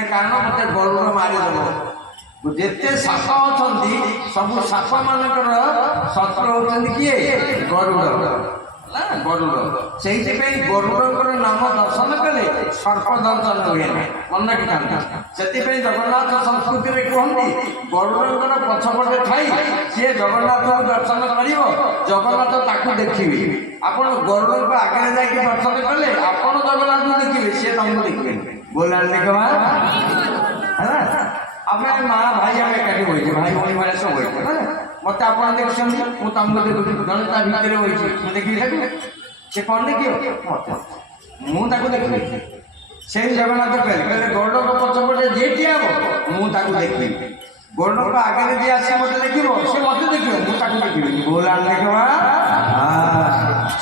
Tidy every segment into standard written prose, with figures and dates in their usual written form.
ନା କାରଣ ମତେ ଗରୁଡ଼ ମାରିଦେବ। ଯେତେ ସାପ ଅଛନ୍ତି ସବୁ ସାପ ମାନଙ୍କର ଶତ୍ରୁ ହଉଛନ୍ତି କିଏ? ଗରୁଡ଼। ଗରୁଡ଼। ସେଇଥିପାଇଁ ଗରୁଡ଼ଙ୍କର ନାମ ଦର୍ଶନ କଲେ ସର୍ପ ଦର୍ଶନ ହୁଏ ନା, ମନେ ରଖିଥାନ୍ତି। ସେଥିପାଇଁ ଜଗନ୍ନାଥ ସଂସ୍କୃତିରେ କୁହନ୍ତି ଗରୁଡ଼ଙ୍କର ପଛପଟେ ଥାଇ ସିଏ ଜଗନ୍ନାଥଙ୍କୁ ଦର୍ଶନ କରିବ, ଜଗନ୍ନାଥ ତାକୁ ଦେଖିବେ। ଆପଣ ଗରୁଡ଼ଙ୍କ ଆଗରେ ଯାଇକି ଦର୍ଶନ କଲେ ଆପଣ ଜଗନ୍ନାଥଙ୍କୁ ଦେଖିବେ, ସିଏ ତମକୁ ଦେଖିବେନି। ବୋଲାଣି ଦେଖବା ହେଲା। ଆମେ ମା ଭାଇ ଆମେ ଏକାଠି ବହିଛୁ, ଭାଇ ଭଉଣୀ ମାନେ ସବୁ ବହିଛୁ ନା। ମତେ ଆପଣ ଦେଖିଛନ୍ତି, ମୁଁ ତମକୁ ଦେଖୁଛି। ଜଣେ ତା ଭିତରେ ବହିଛି, ମୁଁ ଦେଖିବି ତାକୁ, ସେ କଣ ଦେଖିବ ମତେ, ମୁଁ ତାକୁ ଦେଖିବି। ସେଇ ଜଗନ୍ନାଥ କହିଲେ ଗରୁଡ଼ଙ୍କ ପଛପଟେ ଯିଏ ଠିଆ ହବ ମୁଁ ତାକୁ ଦେଖିବି। ଗରୁଡ଼ଙ୍କ ଆଗରେ ଯିଏ ଆସି ମତେ ଦେଖିବ ସେ ମତେ ଦେଖିବ, ମୁଁ ତାକୁ ଦେଖିବି। ବୋଲାଣି ଦେଖିବା।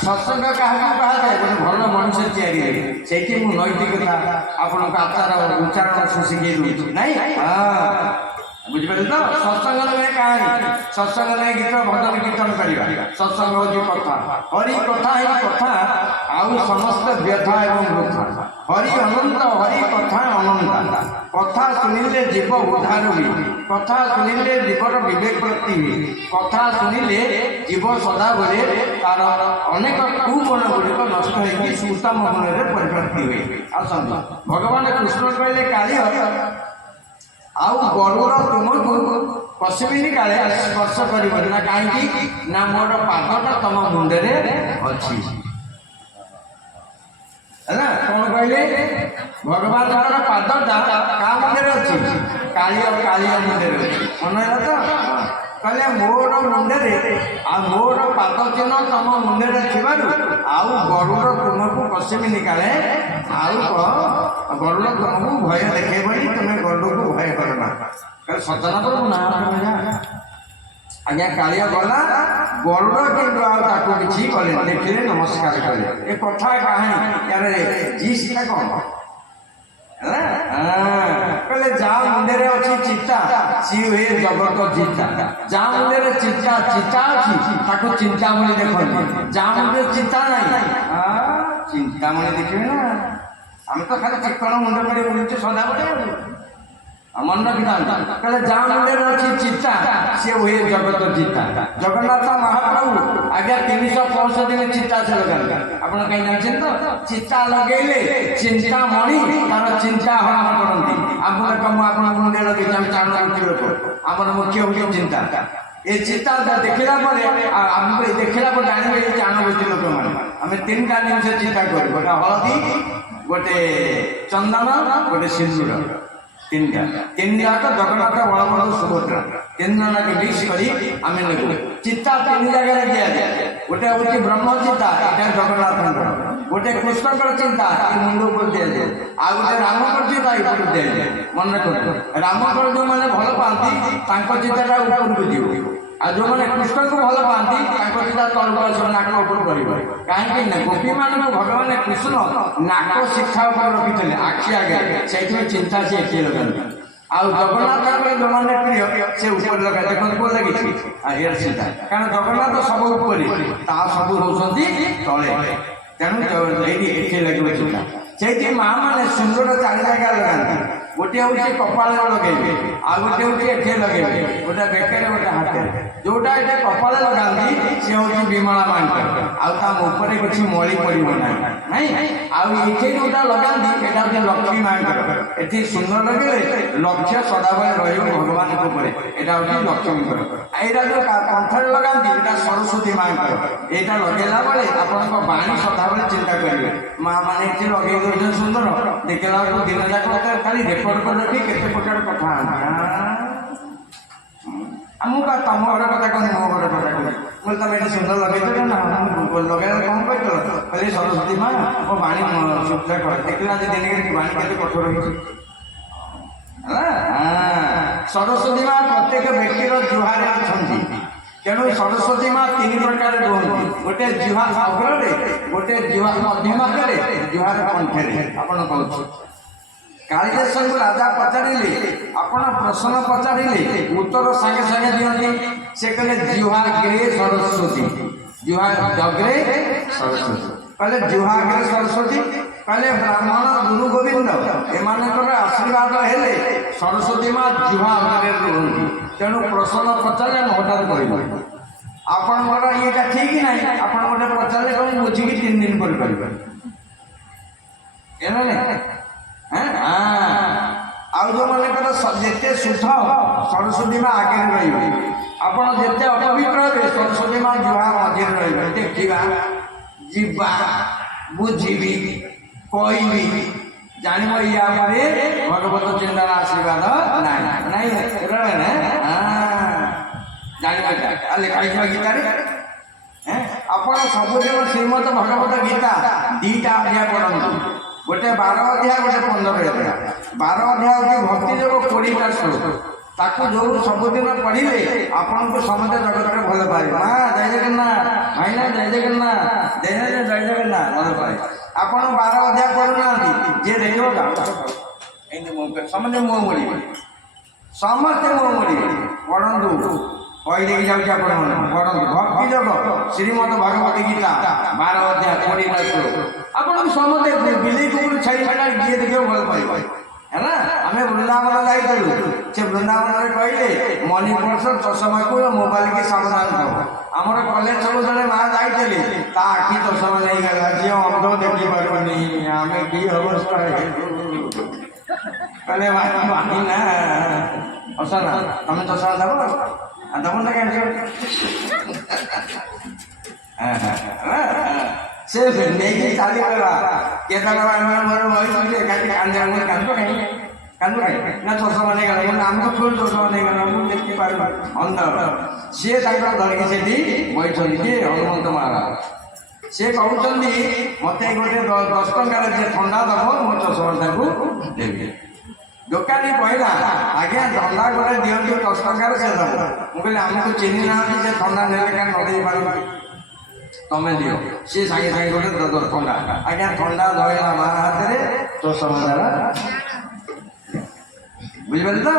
ସତ୍ସଙ୍ଗ କାହାକୁ କୁହାଯାଏ? ଗୋଟେ ଭଲ ମଣିଷ ତିଆରି ହୁଏ। ସେଇଠି ମୁଁ ନୈତିକତା ଆପଣଙ୍କ ଆଚାର ଉଚ୍ଚାରଣ ଶିଖେଇ ଦଉଛି ନାଇଁ। ବୁଝିପାରିଲେ ତ? ସତ୍ସଙ୍ଗ ନୁହେଁ କାହାଣୀ, ସତ୍ସଙ୍ଗ ନୁହେଁ ଗୀତ ଭଜନ କୀର୍ତ୍ତନ କରିବା। ସତ୍ସଙ୍ଗ ହଉଛି କଥା। ହରି କଥା ହିଁ କଥା, ଆଉ ସମସ୍ତ ବ୍ୟଥା ଏବଂ ବୃଥା। ହରି ଅନନ୍ତ, ହରି କଥା ଅନନ୍ତା। କଥା ଶୁଣିଲେ ଜୀବ ଉଦ୍ଧାର ହୁଏ, କଥା ଶୁଣିଲେ ଜୀବର ବିବେକ ପ୍ରତି ହୁଏ, କଥା ଶୁଣିଲେ ଜୀବ ସଦାବେଳେ ତାର ଅନେକ କୁଗୁଣ ଗୁଡ଼ିକ ନଷ୍ଟ ହୋଇକି ସୁତ୍ତମ ଗୁଣରେ ପରିବର୍ତ୍ତି ହୁଏ। ଆସନ୍ତୁ, ଭଗବାନ କୃଷ୍ଣ କହିଲେ କାଳିଅ ଆଉ ଗରୁଡ଼ ତୁମକୁ ପଶିବିନି କାଳେ ସ୍ପର୍ଶ କରିବନି ନା। କାହିଁକି ନା ମୋର ପାଦଟା ତମ ମୁଣ୍ଡରେ ଅଛି। ହେଲା, କଣ କହିଲେ? ଭଗବାନଙ୍କର ପାଦଟା କାହା ମୁଣ୍ଡରେ ଅଛି? କାଳିଅ ମୁଣ୍ଡରେ ଅଛି। ମନେ ହେଲା ତ? କହିଲେ ମୋର ମୁଣ୍ଡରେ ଆଉ ମୋର ପାଦ ଚିହ୍ନ ତମ ମୁଣ୍ଡରେ ଥିବାରୁ ଆଉ ଗରୁଡ଼ ତୁମକୁ ପଶିବିନି କାଳେ। ଆଉ ଗରୁଡ଼ ତୁମକୁ ଭୟ ଦେଖେଇବନି, ତୁମେ ଗରୁଡ଼କୁ ଭୟ କର ନା। କାଳେ ସଜନା ପ୍ରଭୁ ନା ଆଜ୍ଞା କାଳିଆ ଗଲା, ଗରୁଡ଼ କିନ୍ତୁ ଆଉ ତାକୁ କିଛି କଲେ, ଦେଖିଲେ ନମସ୍କାର କଲେ। ଏ କଥା କାହାଣୀ ୟାର ଜିଟା କଣ ହେଲା? କହିଲେ ଯାହା ମୁଣ୍ଡରେ ଅଛି ଚିତା ସିଏ ହୁଏ ଜଗତ ଜିତା। ଯାହା ମୁଣ୍ଡରେ ଚିତା ଅଛି ତାକୁ ଚିନ୍ତାମଣି ଦେଖନ୍ତି। ଯାହା ମୁଣ୍ଡରେ ଚିତା ନାହିଁ ଚିନ୍ତାମଣି ଦେଖିବେ ନା। ଆମେ ତ ଖାଲି ଚିକଣ ମୁଣ୍ଡ କରି ବୁଲୁଛୁ ସଦାବେଳେ। ମନେ ରଖିଥାନ୍ତି। କହିଲେ ଯାହା ମୁଣ୍ଡରେ ଅଛି ଚିତା ସିଏ ହୁଏ ଜଗତ ଜିତା। ଜଗନ୍ନାଥ ମହାପ୍ରଭୁ ଆଜ୍ଞା 365 ଦିନ ଚିତା ସେ ଲଗାନ୍ତି। ଆପଣ କାହିଁ ଜାଣିଛନ୍ତି ତ? ଚିତା ଲଗେଇଲେ ଚିନ୍ତାମଣି ତାର ଚିନ୍ତା ହରଣ କରନ୍ତି। ଆମର ମୁଁ ଆପଣଙ୍କ ମୁଣ୍ଡରେ ଲଗେଇଛି, ଆମେ ଚାରଣ ମୁଖ୍ୟ ଲୋକ, ଆମର ମୁଖ୍ୟ ହଉଛି ଚିନ୍ତା। ଏ ଚିତା ଦେଖିଲା ପରେ ଆମକୁ ଦେଖିଲା ପରେ ଜାଣିବେ ଏ ଚାରଣ ଗୋଷ୍ଠୀ ଲୋକମାନେ। ଆମେ 3ଟା ଜିନିଷ ଚିନ୍ତା କରୁ, ଗୋଟେ ହଳଦୀ, ଗୋଟେ ଚନ୍ଦନ, ଗୋଟେ ସିନ୍ଦୁର। 3ଟା ଜଗନ୍ନାଥ ବଳଭଦ୍ର ସୁଭଦ୍ରା 3 ଜଣকে ମିକ୍ସ କରି ଆମେ ନେବୁ। ଚିତା 3 ଜାଗାରେ ଦିଆଯାଏ। ଗୋଟେ ହଉଛି ବ୍ରହ୍ମ ଚିତା, ଏଇଟା ଜଗନ୍ନାଥଙ୍କର। ଗୋଟେ କୃଷ୍ଣଙ୍କର ଚିନ୍ତା ମୁଣ୍ଡ ଉପରେ ଦିଆଯାଏ, ଆଉ ଗୋଟେ ରାମଙ୍କର ଚିନ୍ତା ଉପରକୁ ଦିଆଯାଏ। ମନେ ରଖନ୍ତୁ, ରାମଙ୍କର ଯୋଉମାନେ ଭଲ ପାଆନ୍ତି ତାଙ୍କ ଚିନ୍ତାଟା ଉପରକୁ ଯିବ, ଆଉ ଯୋଉମାନେ କୃଷ୍ଣଙ୍କୁ ଭଲ ପାଆନ୍ତି ତାଙ୍କ ଚିନ୍ତା ତଳକୁ ଆସିବ, ନାକ ଉପରୁ ପଡ଼ିବ। କାହିଁକି ନା ଗୋପୀମାନଙ୍କୁ ଭଗବାନ କୃଷ୍ଣ ନାକ ଶିକ୍ଷା ଉପରେ ରଖିଥିଲେ, ଆଖି ଆଗରେ, ସେଇଥିପାଇଁ ଚିନ୍ତା ସେ ଏଠି ଲଗାନ୍ତି। ଆଉ ଜଗନ୍ନାଥଙ୍କର ଯୋଉମାନେ ପ୍ରିୟ ସେ ଉପରେ ଲଗାଏ। ଦେଖନ୍ତୁ କୋଉ ଲାଗିଛି ଏର ଚିନ୍ତା, କାରଣ ଜଗନ୍ନାଥ ସବୁ ଉପରେ, ତା ସବୁ ହଉଛନ୍ତି ତଳେ। ତେଣୁ ଏଠି ଲାଗିବ ଚିନ୍ତା। ସେଇଠି ମା ମାନେ ସୁନ୍ଦର 4 ଜାଗା ଲଗାନ୍ତି। ଗୋଟିଏ ହଉଛି କପାଳରେ ଲଗେଇବେ, ଆଉ ଗୋଟେ ହଉଛି ଏଠି ଲଗେଇବେ, ଗୋଟେ ବେକରେ, ଗୋଟେ ହାତରେ। ଯୋଉଟା ଏଠି କପାଳରେ ଲଗାନ୍ତି ସେ ହଉଛି ବିମଳା ମାଙ୍କର, ଆଉ ତା ଉପରେ କିଛି ମଳି ପଡ଼ିବ ନାହିଁ। ଆଉ ଏଠି ଯୋଉଟା ଲଗାନ୍ତି ଏଟା ହଉଛି ଲକ୍ଷ୍ମୀ ମାଙ୍କର। ଏଠି ସୁନ୍ଦର ଲଗେଇଲେ ଲକ୍ଷ୍ୟ ସଦାବେଳେ ରହିବ ଭଗବାନଙ୍କ ଉପରେ, ଏଟା ହଉଛି ଲକ୍ଷ୍ମୀଙ୍କର। ଏଇଟା ଯୋଉ କଣ୍ଠରେ ଲଗାନ୍ତି ଏଟା ସରସ୍ୱତୀ ମାଙ୍କର। ଏଇଟା ଲଗେଇଲା ବେଳେ ଆପଣଙ୍କ ବାଣୀ ସଦାବେଳେ ଚିନ୍ତା କରିବେ। ମା ମାନେ ଏଠି ଲଗେଇ ଦଉଛନ୍ତି ସୁନ୍ଦର, ଦେଖିଲା ବେଳକୁ ଦିନ ଯାକ ଖାଲି ରେକର୍ଡ କରି ରଖି କେତେ ପ୍ରକାର କଥା ମୁଁ ବା ତମ ଘର କଥା କହୁନି, ମୋ ଘର କଥା କହୁନି। ମୁଁ ତମେ ଏଠି ସୁନ୍ଦର ଲଗେଇଥିଲ ନା, ଲଗେଇଲା କଣ କହିଥିଲ? କହିଲି ସରସ୍ୱତୀ ମା ମୋ ବାଣୀ ସୁବିଧା କର। ଦେଖିଲା ଆଜି ଦିନରେ ବାଣୀ କେତେ କଠୋର ହେଇଛି ହେଲା। ସରସ୍ୱତୀ ମା ପ୍ରତ୍ୟେକ ବ୍ୟକ୍ତିର ଜୁହାରେ ଅଛନ୍ତି। ତେଣୁ ସରସ୍ୱତୀ ମା 3 ପ୍ରକାର ରୁହନ୍ତି, ଗୋଟେ ଜିହ୍ବା ଅଗ୍ରରେ, ଗୋଟେ ଜିହ୍ବା ମଧ୍ୟମାକରେ, ଜିହ୍ବାର କଣ୍ଠରେ। ଆପଣ କହୁଛୁ କାଳିଦାସଙ୍କୁ ରାଜା ପଚାରିଲେ, ଆପଣ ପ୍ରଶ୍ନ ପଚାରିଲେ ଉତ୍ତର ସାଙ୍ଗେ ସାଙ୍ଗେ ଦିଅନ୍ତି। ସେ କହିଲେ ଜିହ୍ୱାଗ୍ରେ ସରସ୍ୱତୀ, ଜିହ୍ବା ଅଗ୍ରେ ସରସ୍ୱତୀ। କହିଲେ ଜିହ୍ୱାଗ୍ରେ ସରସ୍ୱତୀ, କହିଲେ ବ୍ରାହ୍ମଣ ଗୁରୁ ଗୋବିନ୍ଦ ଏମାନଙ୍କର ଆଶୀର୍ବାଦ ହେଲେ ସରସ୍ୱତୀ ମା ଜିହ୍ୱା ଆଗରେ ରୁହନ୍ତି। ତେଣୁ ପ୍ରଶ୍ନ ପଚାରିଲେ ମୁଁ ହଠାତ୍ କହିବି ଆପଣଙ୍କର ଇଏଟା ଠିକ ନାହିଁ। ଆପଣ ଗୋଟେ ପଚାରିଲେ କଣ ବୁଝିକି 3 ଦିନ କରିପାରିବେ ଆଉ ଯୋଉମାନଙ୍କର ଯେତେ ଶୁଦ୍ଧ ସରସ୍ୱତୀ ମା ଆଗରେ ରହିବେ। ଆପଣ ଯେତେ ଅପବିତ୍ର ହେବେ ସରସ୍ୱତୀ ମା ଜିହ୍ୱା ମଝିରେ ରହିବେ। ଦେଖିବା ଯିବା ବୁଝିବି କହିବି ଜାଣିବ ୟା ପରେ ଭଗବତ ଚିନ୍ତାର ଆଶୀର୍ବାଦ ନାହିଁ ଜାଣିବା ଲେଖାଇଥିବା ଗୀତାରେ। ଆପଣ ସବୁଦିନ ଶ୍ରୀମଦ ଭଗବତ ଗୀତା 2ଟା ଅଧ୍ୟାୟ ପଢ଼ନ୍ତୁ। ଗୋଟେ 12 ଅଧ୍ୟାୟ ଗୋଟେ 15 ଅଧ୍ୟାୟ। 12 ଅଧ୍ୟାୟ ହେଉଛି ଭକ୍ତି ଯୋଗ 20ଟା ଶ୍ଲୋକ। ତାକୁ ଯୋଉ ସବୁଦିନ ପଢ଼ିଲେ ଆପଣଙ୍କୁ ସମସ୍ତେ ଜଗତରେ ଭଲ ପାଇବେ। ମା ଜୟ ଜଗନ୍ନାଥ, ଭାଇନା ଜୟ ଜଗନ୍ନାଥ, ଜୟ ଜଗନ୍ନାଥ ଭଲ ପାଇବେ। ଆପଣ 12 ଅଧ୍ୟାୟ ପଢ଼ୁନାହାନ୍ତି ଯିଏ ଦେଖିବ ଏମିତି ସମସ୍ତେ ମୁହଁ ମୋଡ଼ିବେ, ସମସ୍ତେ ମୁହଁ ମୋଡ଼ିବେ। ପଢ଼ନ୍ତୁ କହିଦେଇକି ଯାଉଛି ଆପଣ ପଢ଼ନ୍ତୁ ଭକ୍ତି ଯୋଗ ଶ୍ରୀମଦ ଭଗବତ ଗୀତା 12 ଅଧ୍ୟାୟ 20ଟା ଶ୍ଲୋକ। ଆପଣଙ୍କୁ ସମସ୍ତେ ବିଲେଇ କୁକୁର ଛାଡ଼ି ଯିଏ ଦେଖିବ ଭଲ ପାଇବ ହେଲା। ଆମେ ବୃନ୍ଦାବନ ଯାଇଥିଲୁ। ସେ ବୃନ୍ଦାବନରେ କହିଲେ ମନି ପର୍ସ ଚଷମାକୁ ମୋବାଇଲ କି ସାବଧାନ ଥାଉ। ଆମର କଲେଜ ସବୁ ଜଣେ ମା ଯାଇଥିଲେ ତା ଆଖି ଚଷମା ନେଇଗଲା। ଝିଅ ଅନ୍ଧ ଦେଖିପାରୁନି। ଆମେ କି ଅବସ୍ଥା କହିଲେ ନା ଅସନା ତମେ ଚଷମା ଦେବ ଦେବ ନା କାହିଁକି ସେ ନେଇକି ଚାଲିଗଲା। ନା ଚଷମା ନେଇଗଲା ଆମେ ତ ଫୁଲ ଚଷମା ନେଇଗଲା ମୁଁ ଦେଖିପାରୁନି ଅନ୍ଧ। ସିଏ ତାଙ୍କର ଧରିକି ସେଠି ବଇଛନ୍ତି କିଏ ହନୁମନ୍ତ ମହାରାଜ। ସିଏ କହୁଛନ୍ତି ମତେ ଗୋଟେ 10 ଟଙ୍କାରେ ଯିଏ ଥଣ୍ଡା ଦବ ମୋ ଚଷମା ତାକୁ ଦେବି। ଦୋକାନୀ କହିଲା ଆଜ୍ଞା ଥଣ୍ଡା ଗୋଟେ ଦିଅନ୍ତୁ 10 ଟଙ୍କାରେ ସେ ଦେବ। ମୁଁ କହିଲି ଆମକୁ ଚିହ୍ନି ନାହାନ୍ତି ଯେ ଥଣ୍ଡା ନେଲେ କାହିଁ ନ ଦେଇପାରିବ ତମେ ଦିଅ। ସିଏ ସାଙ୍ଗେ ସାଙ୍ଗେ ଗୋଟେ ଥଣ୍ଡା ଆଜ୍ଞା ଥଣ୍ଡା ଧରିଲା ମା ହାତରେ ଚଷମା ଦେଲା। ବୁଝିପାରିଲେ ତ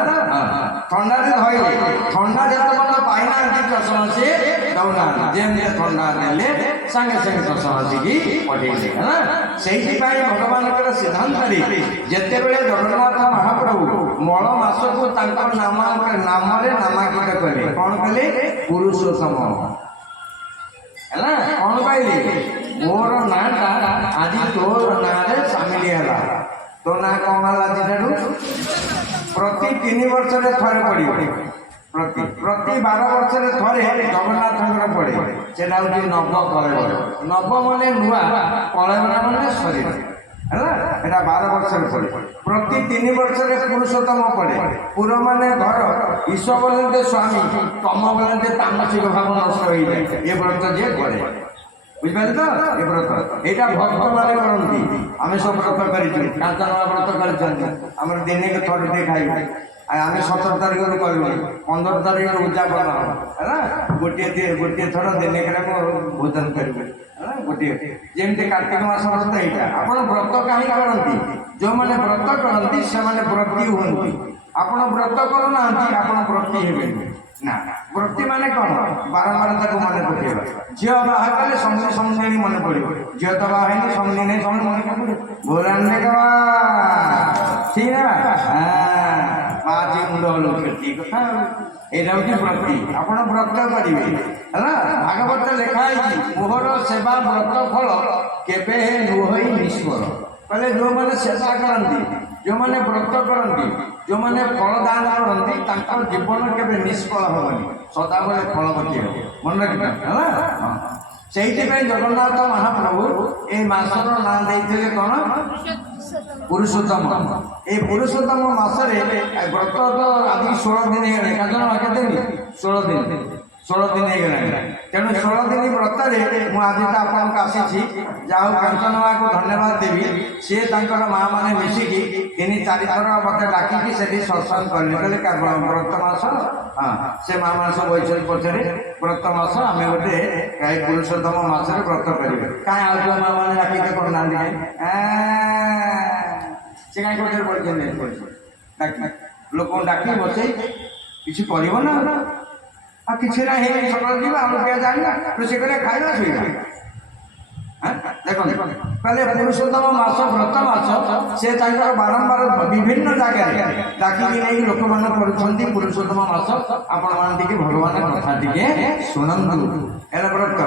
ଥଣ୍ଡାରେ ଧଇଲେ ଥଣ୍ଡା ଯେତେବେଳେ ପାଇନାହାନ୍ତି ଚଷମା ସିଏ ଦଉନାହାନ୍ତି। ଯେମିତି ଥଣ୍ଡା ଦେଲେ ସାଙ୍ଗେ ସାଙ୍ଗେ ଚଷମା ଆସିକି ପଠେଇଲେ ହେଲା। ସେଇଥିପାଇଁ ଭଗବାନଙ୍କର ସିଦ୍ଧାନ୍ତରେ ଯେତେବେଳେ ଜଗନ୍ନାଥ ମହାପ୍ରଭୁ ମଳ ମାସକୁ ତାଙ୍କ ନାମରେ ନାମାଙ୍କିତ କଲେ କଣ କଲେ ପୁରୁଷୋତ୍ତମ ହେଲା। କଣ କହିଲେ ମୋର ନାଁଟା ଆଜି ତୋର ନାଁରେ ସାମିଲ ହେଲା। ତୋ ନାଁ କଣ ହେଲା ଆଜିଠାରୁ ପ୍ରତି 3 ବର୍ଷରେ ଥରେ ପଡ଼ିବ। ପ୍ରତି 12 ବର୍ଷରେ ଥରେ ଜଗନ୍ନାଥଙ୍କର ପଡ଼େ। ସେଟା ହେଉଛି ନବ କଳେବର। ନବ ମାନେ ନୂଆ, କଳେବର ମାନେ ଶରୀର ହେଲା। ଏଟା 12 ବର୍ଷରେ ପଡ଼େ। ପ୍ରତି 3 ବର୍ଷରେ ପୁରୁଷୋତ୍ତମ ପଡ଼େ। ପୁର ମାନେ ଘର, ଈଶ ବୋଲନ୍ତେ ସ୍ୱାମୀ, ତମ ବୋଲନ୍ତେ ତାମସିକ ଭାବ ନଷ୍ଟ ହୋଇଯାଏ। ଏ ବ୍ରତ ଯିଏ ପଡ଼େ ବୁଝିପାରିଲେ ତ। ଏ ବ୍ରତ ଏଇଟା ଭକ୍ତ ମାନେ କରନ୍ତି। ଆମେ ସବୁ ବ୍ରତ କରିଛୁ। କାଞ୍ଚନ ବ୍ରତ କରିଛନ୍ତି। ଆମର ଦିନକୁ ଥରେ ଟିକେ ଖାଇବୁ। ଆମେ 17 ତାରିଖରୁ କରିବୁ 15 ତାରିଖରୁ ଉଦ୍ଯାପନ ହେଲା। ଗୋଟିଏ ଥର ଦିନକରେ ଭୋଜନ କରିବୁ ହେଲା। ଗୋଟିଏ ଯେମିତି କାର୍ତ୍ତିକ ମାସ ବ୍ରତ ଏଇଟା। ଆପଣ ବ୍ରତ କାହିଁକି କରନ୍ତି? ଯେଉଁମାନେ ବ୍ରତ କରନ୍ତି ସେମାନେ ବ୍ରତୀ ହୁଅନ୍ତି। ଆପଣ ବ୍ରତ କରୁନାହାନ୍ତି ଆପଣ ବ୍ରତୀ ହେବେନି ନା। ବ୍ରତୀ ମାନେ କଣ? ବାରମ୍ବାର ତାକୁ ମନେ ପକେଇବା। ଝିଅ ବାହା କଲେ ସମୁଦ୍ରୀ ମନେ ପଡ଼ିବ। ଝିଅ ତ ବାହା ହେଇନି ସମୁଦ୍ରୀ ନେଇ ସମୟ ମନେ ପଡ଼ିବ। ଭୋଲାଣ୍ଡେ ଠିକ ନା ମା ଝିଅ ମୁଣ୍ଡ ହଲଉଛି ଠିକ କଥା। ଏଇଟା ହେଉଛି ବ୍ରତୀ। ଆପଣ ବ୍ରତ କରିବେ ହେଲା। ଭାଗବତ ଲେଖା ହେଇଛି ମୋହର ସେବା ବ୍ରତ ଫଳ କେବେ ନୁହଇ ନିଷ୍ଫଳ। କହିଲେ ଯେଉଁମାନେ ସେବା କରନ୍ତି, ଯେଉଁମାନେ ବ୍ରତ କରନ୍ତି, ଯେଉଁମାନେ ଫଳ ଦାନ କରନ୍ତି ତାଙ୍କର ଜୀବନ କେବେ ନିଷ୍ଫଳ ହବନି, ସଦାବେଳେ ଫଳବତୀ ହେବ। ମନେ ରଖିବା ହେଲା। ସେଇଥିପାଇଁ ଜଗନ୍ନାଥ ମହାପ୍ରଭୁ ଏଇ ମାସର ନାଁ ଦେଇଥିଲେ କଣ? ପୁରୁଷୋତ୍ତମ। এই পুরুষোত্তম মাসরে ব্রত তো আজ 16 দিন হয়ে গেল। কেতে দিন? 16 দিন। 16 দিন হয়ে গেল। তেমন 16 দিন ব্রতরে মু আজ তো আপনার আসিছি। যা হোক কাঞ্চনমাকে ধন্যবাদ দেবি। সে তাঁর মা মানে মিশিকি 3-4 থর মতো ডাকিকি সেটি সৎসঙ্গ কলে। କହିଲେ ব্রত মাস হ্যাঁ সে মা মানে সব বৈশাখ পছরে ব্রত মাস আমি গোটে পুরুষোত্তম মাসরে ব্রত করবে। কাই আউ মা মানে ডাকিকে করুনা ସେ କାହିଁ ଗୋଟେ କରିଛନ୍ତି ଲୋକଙ୍କୁ ଡାକି ବସେଇ କିଛି କରିବ ନା। ଆଉ କିଛି ନା ହେଇନି ସକାଳୁ ଯିବା ଆମ ପିଆ ଜାଣିବା ରୋଷେଇ କରିବା ଖାଇବା ଶୋଇବା। দেখুন କହିଲେ ପୁରୁଷୋତ୍ତମ ମାସ ବ୍ରତ ମାସ ସେ ତାଙ୍କର ବାରମ୍ବାର ବିଭିନ୍ନ ଜାଗାରେ ଡାକିକି ନେଇ ଲୋକମାନେ କରୁଛନ୍ତି ପୁରୁଷୋତ୍ତମ ମାସ ଆପଣମାନେ ଟିକେ ଭଗବାନ କଥା ଟିକେ ଶୁଣନ୍ତୁ। ଏଇଟା ବ୍ରତ।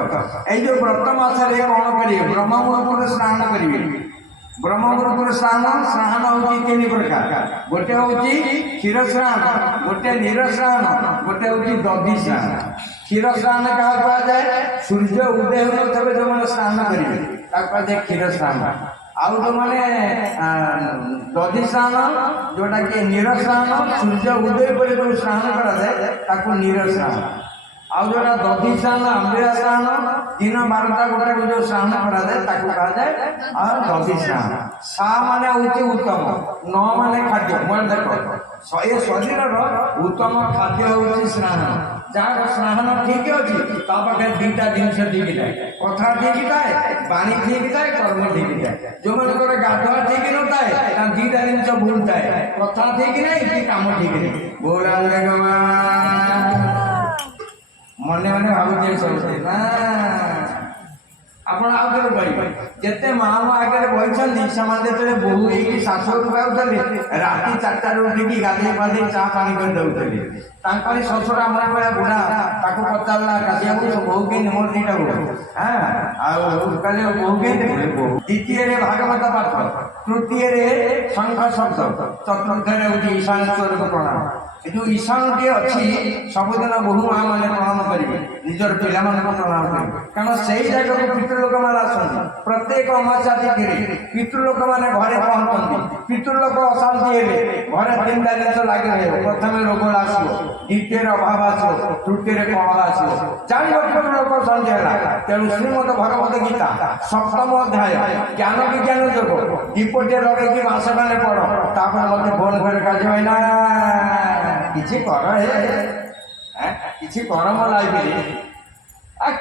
ଏଇ ଯୋଉ ବ୍ରତ ମାସରେ କଣ କରିବେ? ବ୍ରହ୍ମ ମୁହୂର୍ତ୍ତରେ ସ୍ନାନ କରିବେ। ବ୍ରହ୍ମ ମୁହୂର୍ତ୍ତରେ ସ୍ନାନ ହେଉଛି ତିନି ପ୍ରକାର। ଗୋଟେ ହେଉଛି କ୍ଷୀର ସ୍ନାନ, ଗୋଟେ ନୀର ସ୍ନାନ, ଗୋଟେ ହେଉଛି ଦଧି ସ୍ନାନ। କ୍ଷୀର ସ୍ନାନ କାହାକୁ କୁହାଯାଏ? ସୂର୍ଯ୍ୟ ଉଦୟ ହେଉନଥିବେ ଯେଉଁମାନେ ସ୍ନାନ କରିବେ ତାକୁ କୁହାଯାଏ କ୍ଷୀର ସ୍ନାନ। ଆଉ ଯେଉଁମାନେ ଦଧି ସ୍ନାନ ଯୋଉଟାକି ନୀର ସ୍ନାନ, ସୂର୍ଯ୍ୟ ଉଦୟ ପରେ ଯେଉଁ ସ୍ନାନ କରାଯାଏ ତାକୁ ନୀର ସ୍ନାନ। ଆଉ ଯୋଉଟା ଦଧି ସ୍ନାନ ଆମ୍ବିଳା ସ୍ନାନ ଦିନ 12ଟା ଗୋଟାକୁ ଯୋଉ ସ୍ନାନ କରାଯାଏ ତାକୁ କୁହାଯାଏ ଆଉ ଦଧି ସ୍ନାନ। ସା ମାନେ ହେଉଛି ଉତ୍ତମ, ନ ମାନେ ଖାଦ୍ୟ। ମନେ ଦେଖ ଏ ଶରୀରର ଉତ୍ତମ ଖାଦ୍ୟ ହେଉଛି ସ୍ନାନ। ଯାହାର ସ୍ନାନ ଠିକ ଅଛି ତା ପାଖରେ ଦିଟା ଜିନିଷ ଠିକ ଥାଏ। କଥା ଠିକ ଥାଏ, ବାଣୀ ଠିକ ଥାଏ, କର୍ମ ଠିକ ଥାଏ। ଯୋଉମାନଙ୍କର ଗାଧୁଆ ଠିକ ନଥାଏ ତା ଦିଟା ଜିନିଷ ଭୁଲ ଥାଏ। କଥା ଠିକ ନାହିଁ କି କାମ ଠିକ ନାହିଁ। ମନେ ମନେ ଭାବୁଥିବେ ସବୁ ନା ଆପଣ ଆଉ କେବେ କହିବେ? ଯେତେ ମା ଆଗରେ ବହିଛନ୍ତି ସେମାନେ ଯେତେବେଳେ ବୋହୂ ହେଇକି ଶାଶୁଘରକୁ ଯାଉଥିଲେ ରାତି 4ଟାରୁ ଉଠିକି ଗାଧେଇ ପାଧେଇ ଚା ପାଣି କରି ଦଉଥିଲେ। ତାଙ୍କରି ଶ୍ୱଶୁର ଆମର ଭଳିଆ ବୁଢା ତାକୁ ପଚାରିଲା କାଶିଆକୁ ବୋହୂ କେମିତି? ମୋର ଦିଟା ବୋହୂ। ଆଉ କହିଲେ ବୋହୂ କେମିତି? ବୋହୂ। ଦ୍ୱିତୀୟରେ ଭାଗବତ ପାଠ, ତୃତୀୟରେ ଶଙ୍ଖ ଶବ୍ଦ, ଚତୁର୍ଥରେ ହେଉଛି ଈଶାନେଶ୍ୱରକୁ ପ୍ରଣାମ। ଏ ଯୋଉ ଈଶାନଟି ଅଛି ସବୁଦିନ ବୋହୂ ମା ମାନେ ପ୍ରଣାମ କରିବେ, ନିଜର ପିଲାମାନଙ୍କୁ ପ୍ରଣାମ କରିବେ। କାରଣ ସେଇ ଜାଗାକୁ ପିତୃଲୋକମାନେ ଆସନ୍ତି। ପ୍ରତ୍ୟେକ ଅମାସ୍ୟା ତିଥିରେ ପିତୃଲୋକମାନେ ଘରେ ପହଞ୍ଚନ୍ତି। ପିତୃଲୋକ ଅଶାନ୍ତି ହେଲେ ଘରେ 3ଟା ଜିନିଷ ଲାଗି ରହିବ। ପ୍ରଥମେ ରୋଗ ଆସିବ, ଦ୍ୱିତୀୟରେ ଅଭାବ ଆସିବ, ତୃତୀୟରେ କଳହ ଆସିବ। ଜାଣିବ ପିତୃଲୋକ ଅଶାନ୍ତି ହେଲା। ତେଣୁ ଶ୍ରୀମଦ ଭଗବତ ଗୀତା 7ମ ଅଧ୍ୟାୟ ଜ୍ଞାନ ବିଜ୍ଞାନ ଯୋଗ ଦୀପଟିଏ ଲଗେଇକି ମାସ ଖଣ୍ଡେ ପଢ, ତାପରେ ମତେ ଫୋନ କରି କାଟିବ ନା କିଛି କର, କିଛି କର ମୋ ଲାଇଫରେ।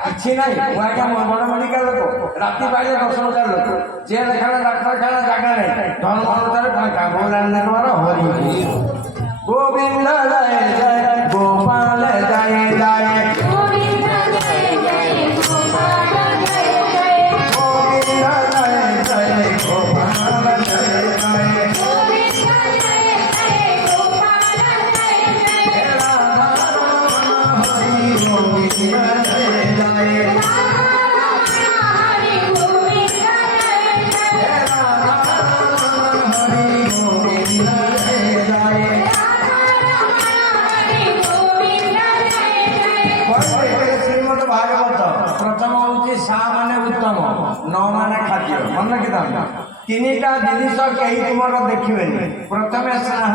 କିଛି ନାହିଁ। ମୁଁ ଆଜ୍ଞା ବଡ଼ ମେଡ଼ିକାଲ ଲୋକ, ରାତି ପାଇଲେ 10,000 ଲୋକ, ଜେଲ ଖାନା ଡାକ୍ତରଖାନା ଜାଗା ନାହିଁ, ଧର୍ମ ଅନୁସାରେ ଫାଙ୍କା। ଭଗବାନଙ୍କର ହରି ଗୋବିନ୍ଦ ଜୟ ଜୟ ଗୋପାଳ ଜୟ ଜୟ ଗୋବିନ୍ଦ ଜୟ ଜୟ ଗୋପାଳ ଜୟ ଜୟ ଗୋବିନ୍ଦ ଜୟ ଜୟ ଗୋପାଳ ଜୟ ଜୟ ଗୋବିନ୍ଦ ଜୟ ଜୟ ଗୋପାଳ ଜୟ ଜୟ ରାଧା ହରି ଗୋବିନ୍ଦ ତିନିଟା ଜିନିଷ କେହି ତୁମର ଦେଖିବେନି। ପ୍ରଥମେ ସ୍ନାନ,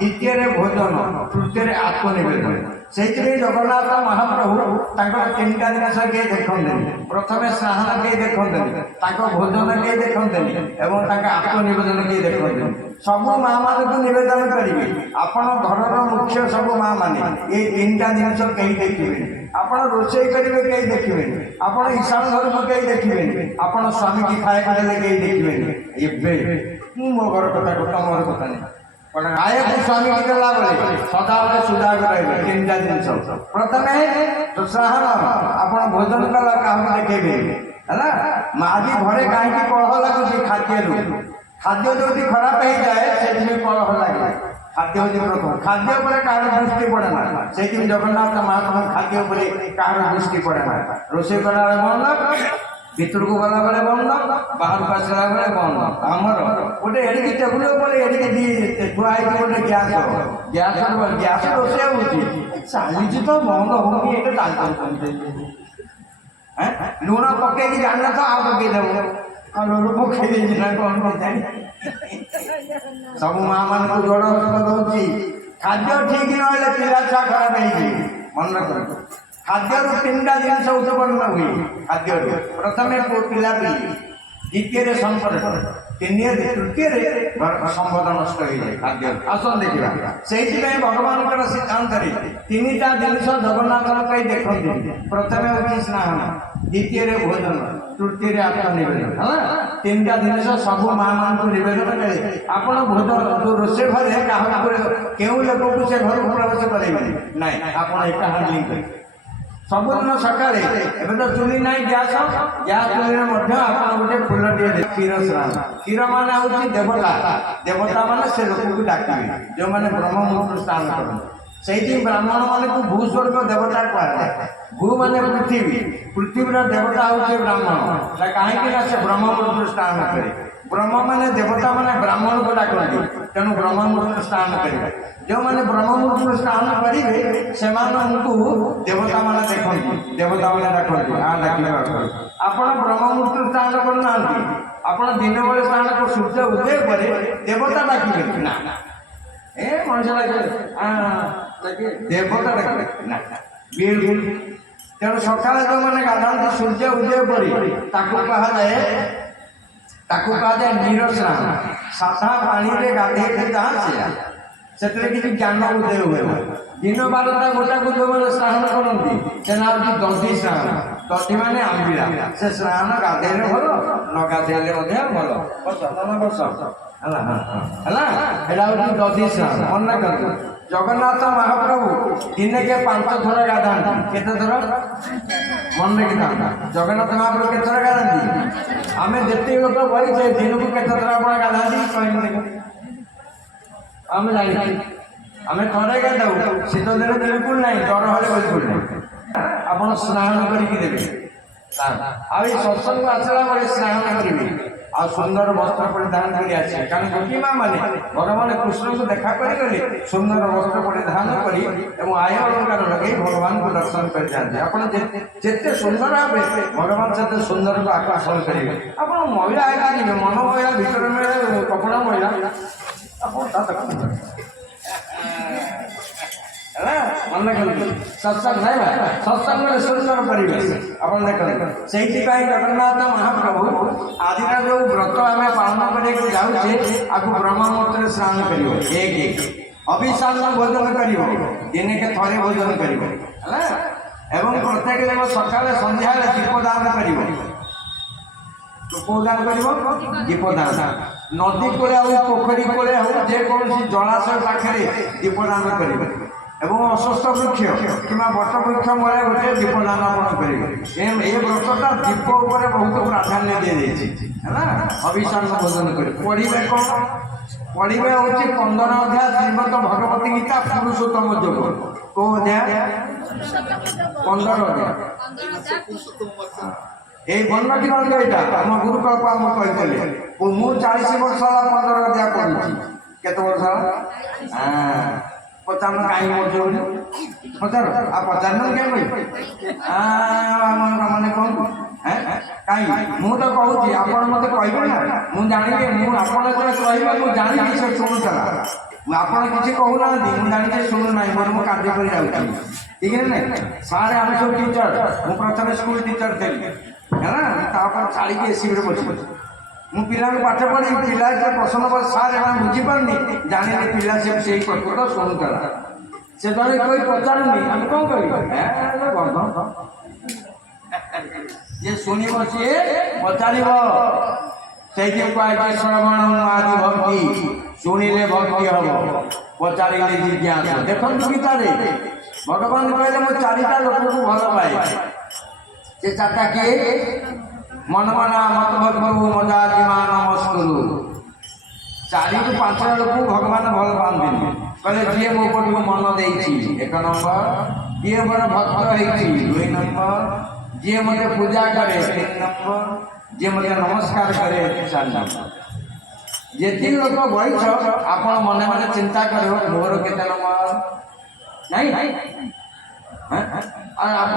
ଦ୍ୱିତୀୟରେ ଭୋଜନ, ତୃତୀୟରେ ଆତ୍ମନିବେଦନ। ସେଇଥିପାଇଁ ଜଗନ୍ନାଥ ମହାପ୍ରଭୁ ତାଙ୍କର 3ଟା ଜିନିଷ କେହି ଦେଖନ୍ତିନି। ପ୍ରଥମେ ସ୍ନାନ କେହି ଦେଖନ୍ତିନି, ତାଙ୍କ ଭୋଜନ କେହି ଦେଖନ୍ତିନି ଏବଂ ତାଙ୍କ ଆତ୍ମନିବେଦନ କେହି ଦେଖନ୍ତିନି। ସବୁ ମା ମାନଙ୍କୁ ନିବେଦନ କରିବେ, ଆପଣ ଘରର ମୁଖ୍ୟ ସବୁ ମା ମାନେ ଏଇ 3ଟା ଜିନିଷ କେହି ଦେଖିବେନି। ଆପଣ ରୋଷେଇ କରିବେ କେହି ଦେଖିବେନି, ଆପଣ ଈଶାନ ଘରକୁ କେହି ଦେଖିବେନି, ଆପଣ ସ୍ୱାମୀକି ଖାଇବାକୁ ଦେଲେ କେହି ଦେଖିବେନି। ଏବେ ମୁଁ ମୋ ଘର କଥା ତମର କଥା ନାହିଁ। ଖାଇବାକୁ ସ୍ୱାମୀକି ଦେଲା ବେଳେ ସଦାବେଳେ ସୁଧାଗ ରହିବେ। 3ଟା ଜିନିଷ। ପ୍ରଥମେ ସ୍ନାନ, ଆପଣ ଭୋଜନ କଲା କାହାକୁ ଦେଖେଇବେ ହେଲା। ଆଜି ଘରେ କାହିଁକି କଳହ ଲାଗୁଛି? ଖାଦ୍ୟରୁ। ଖାଦ୍ୟ ଯୋଉଠି ଖରାପ ହେଇଯାଏ ସେଥିପାଇଁ କଳହ ଲାଗେ। ଖାଦ୍ୟ ହେଉଛି ପ୍ରଥମ। ଖାଦ୍ୟ ଉପରେ କାହାର ଦୃଷ୍ଟି ପଡ଼େ ନା, ସେଇଥିପାଇଁ ଜଗନ୍ନାଥ ମହାପ୍ରଭୁ ଖାଦ୍ୟ ଉପରେ କାହାର ଦୃଷ୍ଟି ପଡ଼େ ନା। ରୋଷେଇ କଲାବେଳେ ବନ୍ଦ, ଭିତରକୁ ଗଲାବେଳେ ବନ୍ଦ, ବାହାରକୁ ଆସିଲା ବେଳେ ବନ୍ଦ। ଆମର ଗୋଟେ ଏଡ଼ିକି ଟେବୁଲ ଉପରେ ଏଡ଼ିକି ଥୁଆ ହେଇକି ଗୋଟେ ଗ୍ୟାସ୍ ରୋଷେଇ ହଉଛି, ଚାଲିଛି ତ ବନ୍ଦ ହଉନି। ଏଇଟା ଚାଲିଛନ୍ତି ଲୁଣ ପକେଇକି ଜାଣିନଥ ଆଉ ପକେଇଦେବ, ଲୁଣ ପକେଇ ଦେଇଛି ନା କଣ କେଜାଣି। ସବୁ ମା ମାନଙ୍କୁ ଜୋର ଦଉଛି। ଖାଦ୍ୟ ଠିକ ନହେଲେ ପିଲା ଛୁଆ ଖରାପ ହେଇଯିବେ। ମନେ ରଖନ୍ତୁ, ଖାଦ୍ୟରୁ 3ଟା ଜିନିଷ ଉତ୍ପନ୍ନ ହୁଏ। ଖାଦ୍ୟରୁ ପ୍ରଥମେ ପିଲାପିଲି, ଦ୍ୱିତୀୟରେ ସମ୍ପର୍କ, ତୃତୀୟରେ ସମ୍ପଦ ନଷ୍ଟ ହେଇଯାଏ ଖାଦ୍ୟ। ଆସନ୍ତୁ ଦେଖିବା। ସେଇଥିପାଇଁ ଭଗବାନଙ୍କର ସିଦ୍ଧାନ୍ତରେ 3ଟା ଜିନିଷ ଜଗନ୍ନାଥଙ୍କ ପାଇଁ ଦେଖନ୍ତି। ପ୍ରଥମେ ହେଉଛି ସ୍ନାନ, ଦ୍ୱିତୀୟରେ ଭୋଜନ, ତୃତୀୟରେ ଆତ୍ମନିବେଦନ ହେଲା। 3ଟା ଜିନିଷ ସବୁ ମା ମାନଙ୍କୁ ନିବେଦନ କରେ। ଆପଣ ଭୋଜନ ଯୋଉ ରୋଷେଇ ଘରେ କାହାକୁ କେଉଁ ଲୋକକୁ ସେ ଘରକୁ ପ୍ରବେଶ କରେଇବେନି ନାହିଁ, ଆପଣ ଏକା ହାଣ୍ଡଲିଂ କରିବେ। सबुदिन सकाळे एबे तो चुली नाही ग्यास चुली मध्य आपण गोटे फुलटिए क्षीर स्नान क्षीर माने होची देवता देवता माने से लोक को डाकिबे जो माने ब्रह्ममुहूर्त स्नान करन सेठी ब्राह्मण माने को भूस्वर्ग देवता कहते भू माने पृथ्वीर देवता होचे ब्राह्मण कहीं से ब्रह्ममुहूर्त स्नान करे ब्रह्म माने देवता माने ब्राह्मण को डाकती तेणु ब्रह्ममुहूर्त स्नान करेंगे जो माने ब्रह्ममुहूर्त स्नान करेंगे से देवता माने देखती देवता माने डाकती हाँ डाक आपण ब्रह्ममुहूर्त स्नान करना आपण दिन बेले स्नान को सूर्य उदय पर देवता डाकिबे ना ए मनुष्य देवता डाकिबे ना बिल्कुल तेणु सकाଳେ जो मैंने गाधाती सूर्य उदय पर ताकू कहा नीर स्नान साधा पानी रे गाधे जहाँ से किसी ज्ञान उदय हुए दिन 12टा गोटा को जो मैंने स्नान करती से ना हूँ दधी स्नान दधी माने आंबिला से स्नान गाधेले भल न गाधेले भल बस है दधी स्नान मन कर जगन्नाथ महाप्रभु दिन के 5 थर गाधा केते थर मन रखी जगन्नाथ महाप्रभु के थर गाधा आम जिते लोक बचे दिन को केते थर आप गाधा कह आम जानी आम थरे गाधाऊ शीत दिन बिल्कुल ना जर हेल्ले बिल्कुल ना आप स्नान करके सत्संग आसला बेले स्नान करेंगे आ सुंदर वस्त्र परिधान कर आसे कारण गोपी माँ मैंने भगवान कृष्ण को देखा करे सुंदर वस्त्र परिधान कर आय अलंकार लगे भगवान को दर्शन कर जाते आपड़ जिते सुंदर हे भगवान से सुंदर को आकर्षण करेंगे आप महिला है मन महिला भीतर में कपड़ा महिला मन सत्संग है सत्संग में सुंदर परिवेश अपन देख से जगन्नाथ महाप्रभु आदि का जो व्रत आम पालन करके जाऊे आपको ब्रह्ममुहूर्त स्नान कर एक अभिशान भोजन कर दिन के थरे भोजन कर प्रत्येक दिन सकाल सन्ध्या दीपदान कर दीपदान नदी कूले पोखरी कूले हो जेकोसी जलाशय पाखे दीपदान कर अश्वस्थ वृक्ष कि बट वृक्ष मूले गोटे दीपदान आप करेंगे ये व्रतटा दीप उपर बहुत प्राधान्य दी है अभिशान भोजन कर पढ़े कौन पढ़े हूँ 15 अध्याय श्रीमद भगवती गीता पुरुषोत्तम योग कौ अध्याय 15 अध्याय ये बन रखी यहाँ आम गुरुकल्प आम कही मुझे 40 वर्ष 15 अध्याय पढ़ी केत वर्ष पचार कहीं पचार आप पचार क्या मैंने कौन कहीं मुझे कहूँ आप मत कहे ना मुझे जानी मुझे मुझे जानी से शुणुला आप किसी कहूना मुझे जानी शुणुना मोर मुझे कार्य कर ठीक है ना सारे आम सब टीचर मुझे प्रथम स्कूल टीचर थी है ना छाड़ी एसी बस मु पिला पाठ पढ़ी पिला प्रश्न सार बुझीपारनी जानी पिला से प्रकृत शुणुला से जड़े कोई पचारूनी आम कौन कर ये शुणव सी पचार से श्रवण आदि भक्ति शुणिले भक्ति हम पचारे जिज्ञासा देखो गीता भगवान कहले मुझे 4टा लोक को भल पाए से 4टा किए मनमना मत भगवु मदाजिमा नमस्कुरु 4 ରୁ 5 लोक भगवान भल पाते कहले जी मो पट मन देती 1 नंबर जी मोर भक्त होती 2 नंबर जी मत पूजा करे 3 नंबर जी मत नमस्कार करे 4 नंबर ये लोक बैठ आप मन मन चिंता कर मोर के नंबर नहीं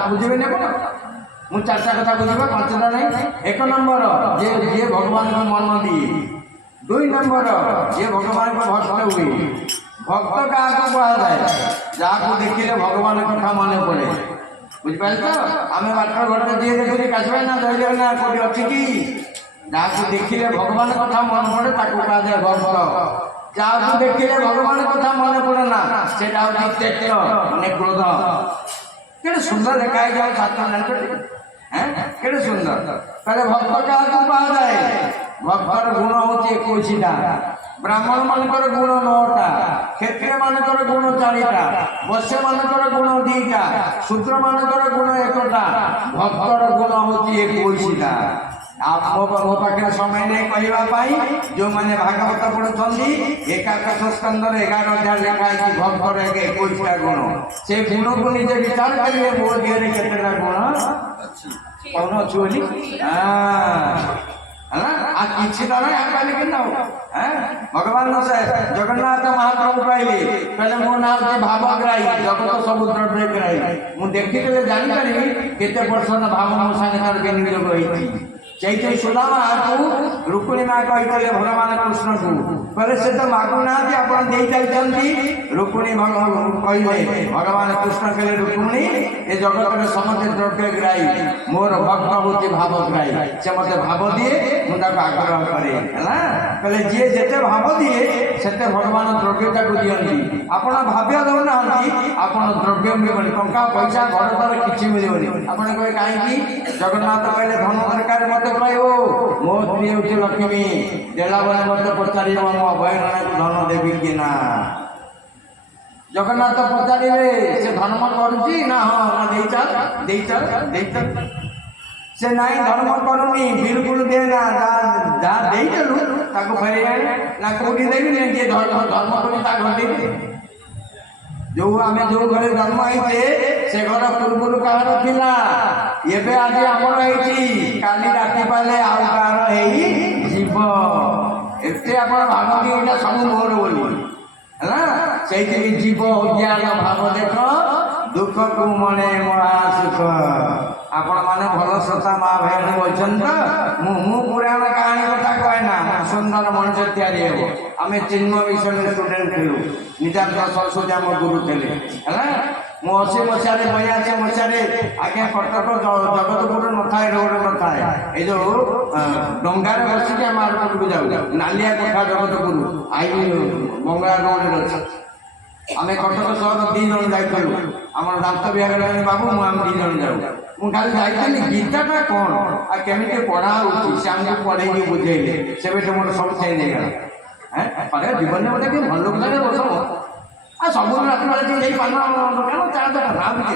बुझे मुझे 4टा कथा बुझा 5टा नहीं 1 नंबर जे भगवान को मन दिए 2 नंबर जे भगवान को भक्त हुए भक्त क्या कहुए जहाँ देखिले भगवान कथा मन पड़े बुझिपारे तो आम बाट घटे जी देखुचे काशवा ना जय जगन्नाथ कोई अच्छी कि जहाँ देखिले भगवान कथा मन पड़े कहुए भक्त जहाँ देखिले भगवान कथा मन पड़े ना से त्यक्त मैंने क्रोध के सुंदर देखा जाए शास्त्र के सुंदर कहले भक्त क्या कहुए भक्तर गुण हूँ 21टा ବ୍ରାହ୍ମଣ ମାନଙ୍କର ଗୁଣ 9ଟା, କ୍ଷତ୍ରିୟ ମାନଙ୍କର ଗୁଣ 4ଟା, ବୈଶ୍ୟ ମାନଙ୍କର ଗୁଣ 2ଟା, ଶୂଦ୍ର ମାନଙ୍କର ଗୁଣ 1ଟା, ଭକ୍ତର ଗୁଣ ହଉଛି 21ଟା। ମୋ ପାଖରେ ସମୟ ନେଇ କହିବା ପାଇଁ ଯେଉଁମାନେ ଭାଗବତ ପଢୁଛନ୍ତି ଏକାଦଶ ସ୍କନ୍ଧରେ 11 ଅଧ୍ୟାୟ ଲେଖା ହେଇଛି ଭକ୍ତର 21ଟା ଗୁଣ। ସେ ଗୁଣକୁ ନିଜେ ବିଚାର କରିବେ ମୋ ଦେହରେ କେତେଟା ଗୁଣ କଣ ଅଛି ବୋଲି। କିଛି ତ ନାହିଁ କହିଲେ କେମିତି ହବ? ଭଗବାନ ଜଗନ୍ନାଥ ମହାପ୍ରଭୁ କହିଲେ ମୋ ନାଁ ହଉଛି ଭାବଗ୍ରାହୀ, ଜଗତ ସବୁ ଦ୍ରବ୍ୟଗ୍ରାହୀ। ମୁଁ ଦେଖିଦେଲେ ଜାଣିପାରିବି କେତେ ପର୍ସେଣ୍ଟ ଭାବ ମୋ ସାଙ୍ଗେ ତାର ବିନିଯୋଗ ହେଇଛି। ସେଇଥିପାଇଁ ସୁଦାମାକୁ ରୁକ୍ମିଣୀ ମା କହିଥିଲେ ଭଗବାନ କୃଷ୍ଣଙ୍କୁ, କହିଲେ ସେ ତ ମାଗୁନାହାନ୍ତି ଆପଣ ଦେଇ ଯାଇଛନ୍ତି। ରୁକ୍ମିଣୀ କହିଲେ, ଭଗବାନ କୃଷ୍ଣ କହିଲେ ରୁକ୍ମିଣୀ ଏ ଜଗତରେ ସମସ୍ତେ ଦ୍ରବ୍ୟଗ୍ରାହୀ, ମୋର ଭକ୍ତ ହଉଛି ଭାବଗ୍ରାହୀ। ସେ ମତେ ଭାବ ଦିଏ, ମୁଁ ତାକୁ ଆଗ୍ରହ କରେ। ହେଲା, କହିଲେ ଯିଏ ଯେତେ ଭାବ ଦିଏ ସେତେ ଭଗବାନ ଦ୍ରବ୍ୟଟାକୁ ଦିଅନ୍ତି। ଆପଣ ଭାବ୍ୟ ଦେଉନାହାନ୍ତି, ଆପଣ ଦ୍ରବ୍ୟ ମିଳିବନି, ଟଙ୍କା ପଇସା ଘର ଦ୍ୱାର କିଛି ମିଳିବନି। ଆପଣ କହିବେ କାହିଁକି? ଜଗନ୍ନାଥ କହିଲେ ଧନ ଦରକାର ମତେ କହିବ, ମୋ ସ୍ତ୍ରୀ ହଉଛି ଲକ୍ଷ୍ମୀ, ଦେଲା ବେଳେ ମତେ ପଚାରିବ ମୋ ଅଭୟନାକୁ ଧନ ଦେବି କି ନା। ଜଗନ୍ନାଥ ପଚାରିବେ ସେ ଧର୍ମ କରୁଛି ନା? ହଁ ନା ଦେଇଛ। ସେ ନାଇଁ ଧର୍ମ କରୁନି, ବିଲକୁଲ ଦେ ନା, ଯାହା ଦେଇଦେଲୁ ତାକୁ ଫେରେଇ ଆଣେ ନା। କୋଉଠି ଦେବି ନା, ଯିଏ ଧର୍ମ କରି ତା ଘର ଦେଇଦେବି। ଆମେ ଯୋଉ ଘରେ ଜନ୍ମ ହେଇଛେ ସେ ଘର ପୂର୍ବରୁ କାହାର ଥିଲା, ଏବେ ଆଜି ଆମର ହେଇଛି, କାଲି ରାତି ପାଇଲେ ଆଉ କାହାର ହେଇଯିବ। ଏତେ ଆପଣ ଭାବନ୍ତି ଏଇଟା ସବୁ ମୋର ବୋଲି। ହେଲା, ସେଇଥିପାଇଁ ଜୀବ ଅଜ୍ଞାନ ଭାବ ଦେଖ, ଦୁଃଖକୁ ମନେ ମହାସୁଖ। ଆପଣ ମାନେ ଭଲ ଶ୍ରୋତା ମା ଭାଇ ବସିଛନ୍ତି ତ। ମୁଁ ପୁରାଣ କାହାଣୀ କଥା କହେ ନା, ସୁନ୍ଦର ମଣିଷ ତିଆରି ହେବ। ଆମେ ଚିନ୍ମୟ ମିଶନ ଷ୍ଟୁଡେଣ୍ଟ ଥିଲୁ, ନିଜାନ୍ତ ସରସ୍ୱତୀ ଆମ ଗୁରୁ ଥିଲେ। ହେଲା, ମୁଁ 80 ମସିହାରେ 82 ମସିହାରେ ଆଜ୍ଞା କଟକ ଜଗତପୁର ନଥାଏ, ରୋଡ ନଥାଏ, ଏଇ ଯୋଉ ଡଙ୍ଗାରେ ବସିକି ଆମେ ଆରପଟକୁ ଯାଉ, ନାଲିଆ କୋଠା ଜଗତପୁର ମଙ୍ଗଳା ରୋଡରେ ଅଛି। ଆମେ କଟକ ସହର 2 ଜଣ ଯାଇଥିଲୁ, ଆମର ଦାନ୍ତ ବିହାରୀ ବାବୁ ମୁଁ ଆମେ 2 ଜଣ ଯାଉ। ମୁଁ ଖାଲି ଯାଇଥିଲି ଗୀତାଟା କଣ ଆଉ କେମିତି ପଢା ହଉଛି ସେ ଆମକୁ ପଢେଇକି ବୁଝେଇଲେ। ସେବେଠୁ ମୋର ସବୁ ଚେଞ୍ଜ ହେଇଗଲା। ଜୀବନରେ ଗୋଟେ କି ଭଲ ଲୋକ ଲାଗେ ବସ ଆଉ ସବୁ ରାତି ଯାଇ ପାନ ଦୋକାନ ଚା ଦୋକାନ ଆଉ କିଛି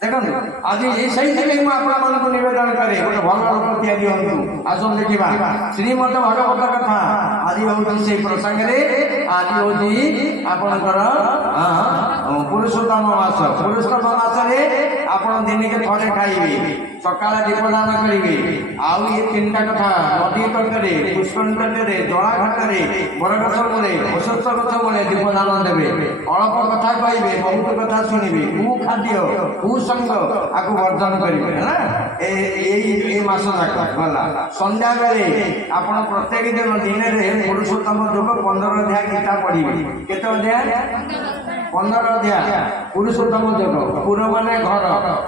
ଦେଖନ୍ତୁ। ଆଜି ସେଇଥିପାଇଁ ମୁଁ ଆପଣମାନଙ୍କୁ ନିବେଦନ କରେ ଗୋଟେ ଭଲ ଲୋକ ତିଆରି ହୁଅନ୍ତୁ। ଆସନ୍ତୁ ଦେଖିବା ଶ୍ରୀମଦ ଭଗବତ କଥା। ଆଜି ହଉଛି ସେଇ ପ୍ରସଙ୍ଗରେ, ଆଜି ହଉଛି ଆପଣଙ୍କର ପୁରୁଷୋତ୍ତମ ମାସ। ପୁରୁଷୋତ୍ତମ ମାସରେ ଆପଣ ଦିନକେ ଥରେ ଖାଇବେ, ସକାଳେ ଦୀପଦାନ କରିବେ। ଆଉ ଏ 3ଟା କଥା, ନଦୀ ତଟରେ, ପୁଷ୍କରଣୀ ତଟରେ, ଜଳାଘାଟରେ, ବରଗଛ ମୂଳେ, ଅଶ୍ୱତ୍ଥ ଗଛ ମୂଳେ ଦୀପଦାନ ଦେବେ। ଅଳ୍ପ କଥା କହିବେ, ବହୁତ କଥା ଶୁଣିବେ। କୁଖାଦ୍ୟ କୁସଙ୍ଗ ଆକୁ ବର୍ଜନ କରିବେ। ହେଲା, ଏଇ ମାସ ଯାକ ଗଲା। ସନ୍ଧ୍ୟାବେଳେ ଆପଣ ପ୍ରତ୍ୟେକ ଦିନ ଦିନରେ ପୁରୁଷୋତ୍ତମ ଯୋଗ 15 ଅଧ୍ୟାୟ ଗୀତା ପଢିବେ। କେତେ ଅଧ୍ୟାୟ? 15 ଅଧ୍ୟାୟ ପୁରୁଷୋତ୍ତମ ଯୋଗ। ପୁର ମାନେ ଘର,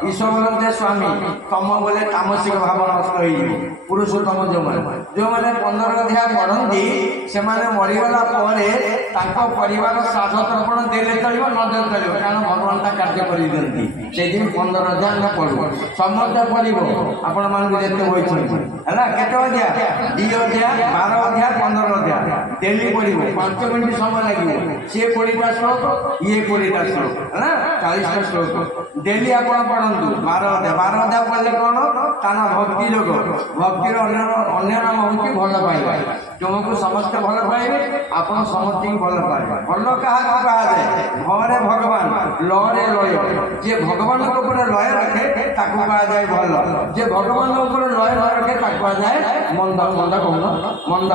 ଈଶ୍ୱର ବୋଲେ ସ୍ୱାମୀ, ତମ ବୋଲେ ତାମସିକ ଭାବ ନଷ୍ଟ ହେଇଯିବ। ପୁରୁଷୋତ୍ତମ ଯୋଉମାନେ 15 ଅଧ୍ୟାୟ ପଢନ୍ତି ସେମାନେ ମରିଗଲା ପରେ ତାଙ୍କ ପରିବାର ଶ୍ରାଦ୍ଧ ତର୍ପଣ ଦେଲେ ଚଳିବ, ନ ଦେଲେ ଚଳିବ, କାରଣ ଭଗବାନ ତା କାର୍ଯ୍ୟ କରିଦିଅନ୍ତି। ସେଇଥିପାଇଁ 15 ଅଧ୍ୟାୟ ଆମେ ପଢୁ, ସମସ୍ତେ ପଢିବ। ଆପଣ ମାନଙ୍କୁ ଯେତେ ହୋଇଛନ୍ତି ହେଲା, କେତେ ଅଧ୍ୟାୟ? 2 ଅଧ୍ୟାୟ, 12 ଅଧ୍ୟାୟ, 15 ଅଧ୍ୟାୟ ଡେଲି ପଢିବ। 5 ମିନିଟ୍ ସମୟ ଲାଗିବ। ସିଏ 20ଟା ଶ୍ଲୋକ, ଇଏ 20ଟା ଶ୍ଲୋକ, ହେଲା 40ଟା ଶ୍ଲୋକ ଡେଲି ଆପଣ ପଢନ୍ତୁ। 12 ଅଧ୍ୟାୟ ପଢିଲେ କଣ? ତାର ଭକ୍ତି ଯୋଗ। ଭକ୍ତିର ଅନ୍ୟ ନାମ ହଉଛି ଭଲ ପାଇବା। ତୁମକୁ ସମସ୍ତେ ଭଲ ପାଇବେ, ଆପଣ ସମସ୍ତଙ୍କୁ ଭଲ ପାଇବେ। ଭଲ କାହାକୁ କୁହାଯାଏ? ଭରେ ଭଗବାନ, ଲରେ ଲୟ। ଯିଏ ଭଗବାନଙ୍କ ଉପରେ ଲୟ ରଖେ ତାକୁ କୁହାଯାଏ ଭଲ। ଯିଏ ଭଗବାନଙ୍କ ଉପରେ ଲୟ ନ ରଖେ ତାକୁ କୁହାଯାଏ ମନ୍ଦ। ମନ୍ଦ କହୁନ, ମନ୍ଦ।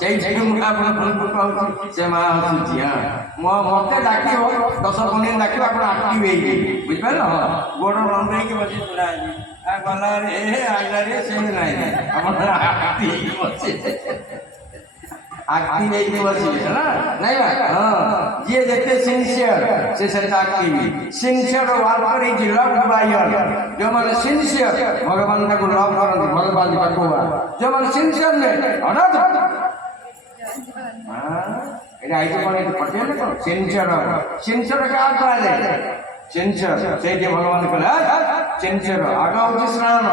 ସେଇଠି ମୁଁ ଆପଣଙ୍କୁ କହୁଛି, ସେ ମା ହସୁଛି। ମତେ ଡାକିବ 10 15 ଡାକିବ, ଆପଣ ଆକ୍ଟିଭ ହେଇଯିବେ। ବୁଝିପାରିଲ? ଗୋଡ଼ ବନ୍ଦ ହେଇକି ବସି ଶୁଣା ଗଲା ରେ ଆଇଲା ରେ ସେ ନାହିଁ, ଆପଣ ଆକ୍ଟିଭ ହେଇକି ବସିବେ। ହେଲା ନାଇଁ ବା? ଯିଏ ଯେତେ ସିନସିୟର ସେ ସେଟା active. Sincere worker is loved by all. ଯୋଉମାନେ ସିନସିୟର ଭଗବାନ ତାକୁ ଲଭ କରନ୍ତି, ଭଲ ପାଆନ୍ତି ତାକୁ। ଯୋଉମାନେ ସିନସିୟର ନୁହେଁ ହଠାତ୍ এটা আইতে মানে পড়তে না তো সেন্সর সেন্সর কাজ করে সেন্সর সেই যে ভগবান কলে সেন্সর আগা হচ্ছে স্নান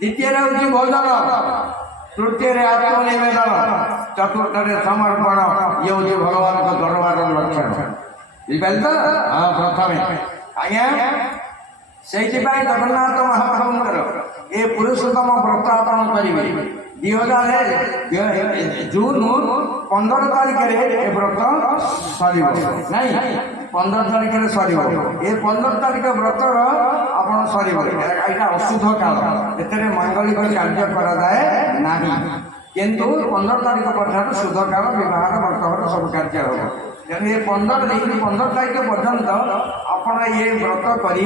দ্বিতীয় হচ্ছে ভোজন ତୃତୀୟରେ ଆତ୍ମନିବେଦନ, ଚତୁର୍ଥରେ ସମର୍ପଣ। ଇଏ ହେଉଛି ଭଗବାନଙ୍କ ଦରବାରର ଲକ୍ଷଣ। ବୁଝିପାରିଲେ ତ? ହଁ, ପ୍ରଥମେ ଆଜ୍ଞା ସେଇଥିପାଇଁ ଜଗନ୍ନାଥ ମହାପ୍ରଭୁଙ୍କର ଏ ପୁରୁଷୋତ୍ତମ ବ୍ରତ ଆପଣ କରିବେ। 2000 ଜୁନ 15 ତାରିଖରେ ଏ ବ୍ରତ ସରିବ, ନାଇଁ 15 ତାରିଖରେ ସରିବ। ଏ 15 ତାରିଖ ବ୍ରତର ଆପଣ ସରିବ। ଏଇଟା ଅଶୁଦ୍ଧ କାଳ, ଏଥିରେ ମାଙ୍ଗଳିକ କାର୍ଯ୍ୟ କରାଯାଏ ନାହିଁ। କିନ୍ତୁ 15 ତାରିଖ ପରଠାରୁ ଶୁଦ୍ଧ କାଳ, ବିବାହ ବ୍ରତଘର ସବୁ କାର୍ଯ୍ୟ ହେବ। ତେଣୁ ଏ 15 ତାରିଖ ପର୍ଯ୍ୟନ୍ତ ଆପଣ ଏ ବ୍ରତ କରି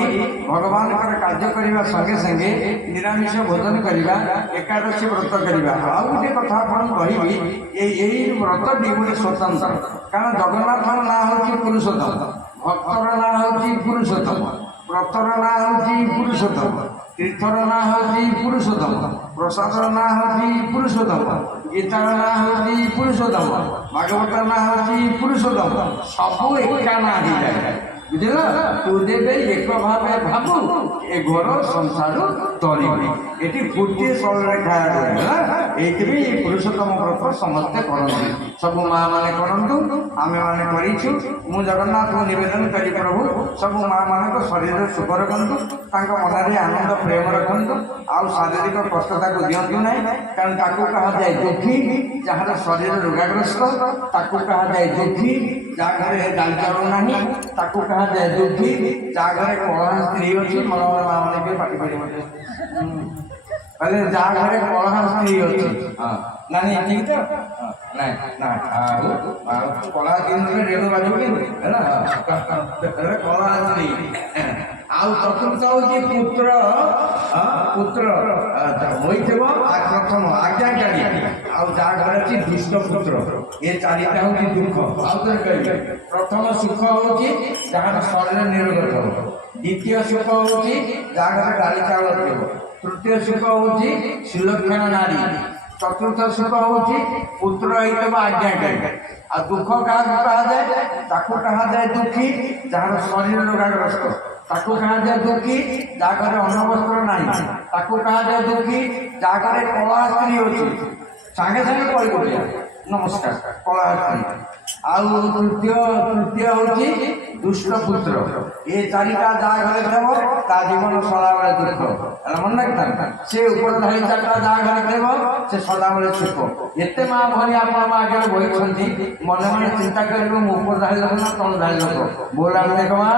ଭଗବାନଙ୍କର କାର୍ଯ୍ୟ କରିବା ସଙ୍ଗେ ସଙ୍ଗେ ନିରାମିଷ ଭୋଜନ କରିବା, ଏକାଦଶୀ ବ୍ରତ କରିବା। ଆଉ ଗୋଟେ କଥା ଆପଣ କହିବି, ଏଇ ବ୍ରତଟି ଗୋଟେ ସ୍ୱତନ୍ତ୍ର। କାରଣ ଜଗନ୍ନାଥଙ୍କ ନାଁ ହେଉଛି ପୁରୁଷୋତ୍ତମ, ଭକ୍ତର ନାଁ ହେଉଛି ପୁରୁଷୋତ୍ତମ, ବ୍ରତର ନାଁ ହେଉଛି ପୁରୁଷୋତ୍ତମ, ତୀର୍ଥର ନାଁ ହେଉଛି ପୁରୁଷୋତ୍ତମ, ପ୍ରସାଦର ନାଁ ହେଉଛି ପୁରୁଷୋତ୍ତମ, ଗୀତାର ନାଁ ହେଉଛି ପୁରୁଷୋତ୍ତମ, ଭାଗବତର ନାଁ ହେଉଛି ପୁରୁଷୋତ୍ତମ। ସବୁ ଏକା ନାଁ ହେଇଯାଏ। ବୁଝିଲ? ତୁ ଦେବେ ଏକ ଭାବେ ଭାବୁ, ଏ ଘର ସଂସାର ତରିବି। ଏଠି ଗୋଟିଏ ସରଳରେ ଖାଇବା ହେଲା। ଏଇଥିପାଇଁ ଏ ପୁରୁଷୋତ୍ତମ ବ୍ରତ ସମସ୍ତେ କରନ୍ତି, ସବୁ ମା ମାନେ କରନ୍ତୁ, ଆମେମାନେ କରିଛୁ। ମୁଁ ଜଗନ୍ନାଥଙ୍କୁ ନିବେଦନ କରି ପ୍ରଭୁ ସବୁ ମା ମାନଙ୍କ ଶରୀରରେ ସୁଖ ରଖନ୍ତୁ, ତାଙ୍କ ମନରେ ଆନନ୍ଦ ପ୍ରେମ ରଖନ୍ତୁ, ଆଉ ଶାରୀରିକ କଷ୍ଟ ତାକୁ ଦିଅନ୍ତୁ ନାହିଁ। କାରଣ ତାକୁ କୁହାଯାଏ ଦୁଃଖୀ ଯାହାର ଶରୀର ରୋଗାଗ୍ରସ୍ତ, ତାକୁ କୁହାଯାଏ ଦୁଃଖୀ ଯାହା ଘରେ ଡାଲି ଚାଉଳ ନାହିଁ, ତାକୁ କୁହାଯାଏ ଦୁଃଖୀ ଯାହା ଘରେ କଳହ ସ୍ତ୍ରୀ ଅଛି। ମା ମାନେ ବି ପାଟି ପାରିବ କହିଲେ ଯାହା ଘରେ କଳହ ସ୍ତ୍ରୀ ଅଛି। ହଁ ନାଇଁ ଠିକ ତ? ନାଇଁ ନା ଆଉ କଳା ଦିନରେ ରେଣୁ ବାଜିବ ହେଲା, କଳା ସ୍ତ୍ରୀ। ଆଉ ଚତୁର୍ଥ ହଉଛି ପୁତ୍ର, ପୁତ୍ର ହୋଇଥିବ ପ୍ରଥମ ଆଜ୍ଞାକାରୀ। ଆଉ ଯାହା ଘରେ ଅଛି ଦୁଷ୍ଟ ପୁତ୍ର। ଏ ଚାରିଟା ହଉଛି ଦୁଃଖ। ଆଉ ଥରେ କହିବେ, ପ୍ରଥମ ସୁଖ ହଉଛି ଯାହାର ଶରୀର ନିରୋଗ ଥିବ, ଦ୍ୱିତୀୟ ସୁଖ ହଉଛି ଯାହା ଘରେ ଡାଲି ଚାଉଳ ଥିବ, ତୃତୀୟ ସୁଖ ହଉଛି ସୁଲକ୍ଷଣ ନାରୀ, ଚତୁର୍ଥ ସୁଖ ହଉଛି ପୁତ୍ର ହେଇଥିବ ଆଜ୍ଞାକାରୀ। ଆଉ ଦୁଃଖ କାହାକୁ କୁହାଯାଏ? ତାକୁ କୁହାଯାଏ ଦୁଃଖୀ ଯାହାର ଶରୀର ରୋଗାଗ୍ରସ୍ତ, ତାକୁ କୁହାଯାଏ ଦୁଃଖୀ ଯାହା ଘରେ ଅନ୍ନବସ୍ତ୍ର ନାହିଁ, ତାକୁ କୁହାଯାଏ ଦୁଃଖୀ ଯାହା ଘରେ କଳା ସ୍ତ୍ରୀ ଅଛି। ସାଙ୍ଗେ ସାଙ୍ଗେ କହିଦେଉଛ ନମସ୍କାର କଳା ସ୍ତ୍ରୀ। ଆଉ ତୃତୀୟ ହଉଛି ଦୁଷ୍ଟ ପୁତ୍ର। ଏ ଚାରିଟା ଯାହା ଘରେ ଥିବ ତା ଜୀବନ ସଦାବେଳେ ଦୁଃଖ। ହେଲା ମନେ ରଖିଥାନ୍ତି। ସେ ଉପରଧାରୀ ଚାରିଟା ଯାହା ଘରେ ଥିବ ସେ ସଦାବେଳେ ସୁଖ। ଏତେ ମା ଭଳି ଆପଣ ମୋ ଆଗରେ ବହିଛନ୍ତି, ମନେ ମନେ ଚିନ୍ତା କରିବେ ମୁଁ ଉପରଧାରୀ ଲୋକ ନା ତଳଧାରୀ ଲୋକ। ବୋଲା ଦେଖ ମା,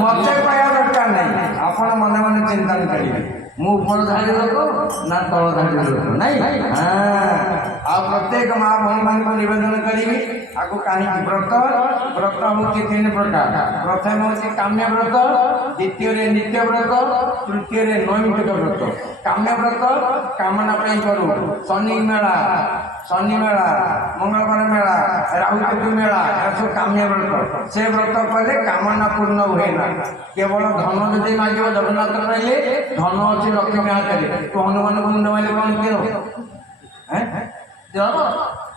ମତେ କହିବା ଦରକାର ନାହିଁ, ଆପଣ ମନେ ମନେ ଚିନ୍ତା କରିବେ ମୁଁ ଉପରଧାରୀ ଲୋକ ନା ତଳଧାରୀ ଲୋକ। ନାଇଁ ଆଉ ପ୍ରତ୍ୟେକ ମା ଭଉଣୀ ମାନଙ୍କୁ ନିବେଦନ କରିବି, ଆକୁ କାହିଁକି ବ୍ରତ ହଉଛି 3 ପ୍ରକାର। ପ୍ରଥମ ହଉଛି କାମ୍ୟ ବ୍ରତ, ଦ୍ୱିତୀୟରେ ନିତ୍ୟ ବ୍ରତ, ତୃତୀୟରେ ନୈମିତ୍ତିକ ବ୍ରତ। କାମ୍ୟ ବ୍ରତ କାମନା ପାଇଁ କରୁ, ଶନି ମେଳା, ମଙ୍ଗଳବାର ମେଳା, ରାହୁକେତୁ ମେଳା, ଏସବୁ କାମ୍ୟ ବ୍ରତ। ସେ ବ୍ରତ କଲେ କାମନା ପୂର୍ଣ୍ଣ ହୁଏ ନା। କେବଳ ଧନ ଯଦି ମାଗିବ, ଜଗନ୍ନାଥ କହିଲେ ଧନ ଅଛି ଲକ୍ଷ୍ମୀ ହାତରେ, ତୁ ହନୁମାନଙ୍କୁ ମୁଣ୍ଡ ମାରିଲେ କଣ ଦିଅ?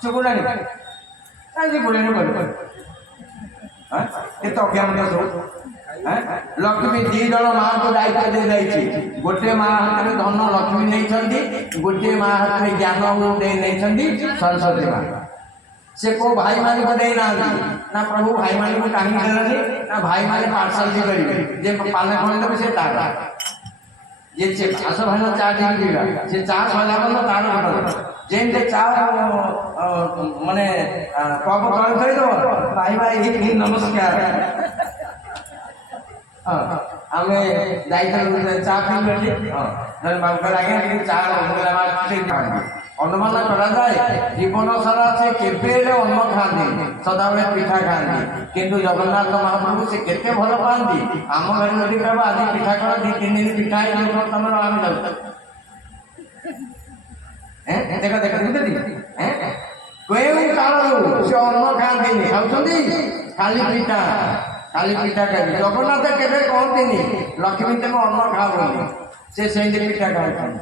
ଚୁଗୁଡ଼ାନି କେତେ ଅଜ୍ଞାନ ସବୁ। ଲକ୍ଷ୍ମୀ 2 ଜଣ ମାଙ୍କୁ ଦାୟିତ୍ୱ ଦେଇଯାଇଛି। ଗୋଟିଏ ମା ହାତରେ ଧନ ଲକ୍ଷ୍ମୀ ନେଇଛନ୍ତି, ଗୋଟିଏ ମା ହାତରେ ଜ୍ଞାନ ନେଇଛନ୍ତି ସରସ୍ୱତୀ ମା। ସେ କୋଉ ଭାଇମାନଙ୍କୁ ଦେଇନାହାନ୍ତି ନା ପ୍ରଭୁ ଭାଇମାନଙ୍କୁ କାହିଁକି ଦେଲେନି ନା ଭାଇମାନେ ପାର୍ସଲ କରିବେ, ଯେ ପାନ ଖୋଲିଦେବେ ସେ ତାର ଯେ ଆସ ଭାଇ ଚା ଟିକେ ପିଇବା, ସେ ଚା ସରିଲା ପରେ ତାର ଘଟ ଯେମିତି ଚା ମାନେ କପ ତଳେ ଥୋଇଦେବ, ଭାଇ ନମସ୍କାର। ଆମେ ଯାଇଥିଲୁ ଚା ପିଇଲୁ, ଆଜ୍ଞା ଟିକେ ଚା ଅନୁମାନ କରାଯାଏ ଜୀବନ ସାରା ସେ କେବେ ହେଲେ ଅନ୍ନ ଖାଆନ୍ତି, ସଦାବେଳେ ପିଠା ଖାଆନ୍ତି। କିନ୍ତୁ ଜଗନ୍ନାଥ ମହାପ୍ରଭୁ ସେ କେତେ ଭଲ ପାଆନ୍ତି। ଆମ ଘରେ ଯଦି କହିବ ଆଜି ପିଠା କର, 2-3 ଦିନ ପିଠା ହେଇଯିବ, ତମର ଆମେ ଯାଉଛୁ ଦେଖ କେଉଁ କାଳରୁ ସେ ଅନ୍ନ ଖାଆନ୍ତିନି, ଖାଉଛନ୍ତି ଖାଲି ପିଠା ଖାଇବେ। ଜଗନ୍ନାଥ କେବେ କହନ୍ତିନି ଲକ୍ଷ୍ମୀ ତମେ ଅନ୍ନ ଖାଉନି, ସେ ସେମିତି ପିଠା ଖାଉଛନ୍ତି।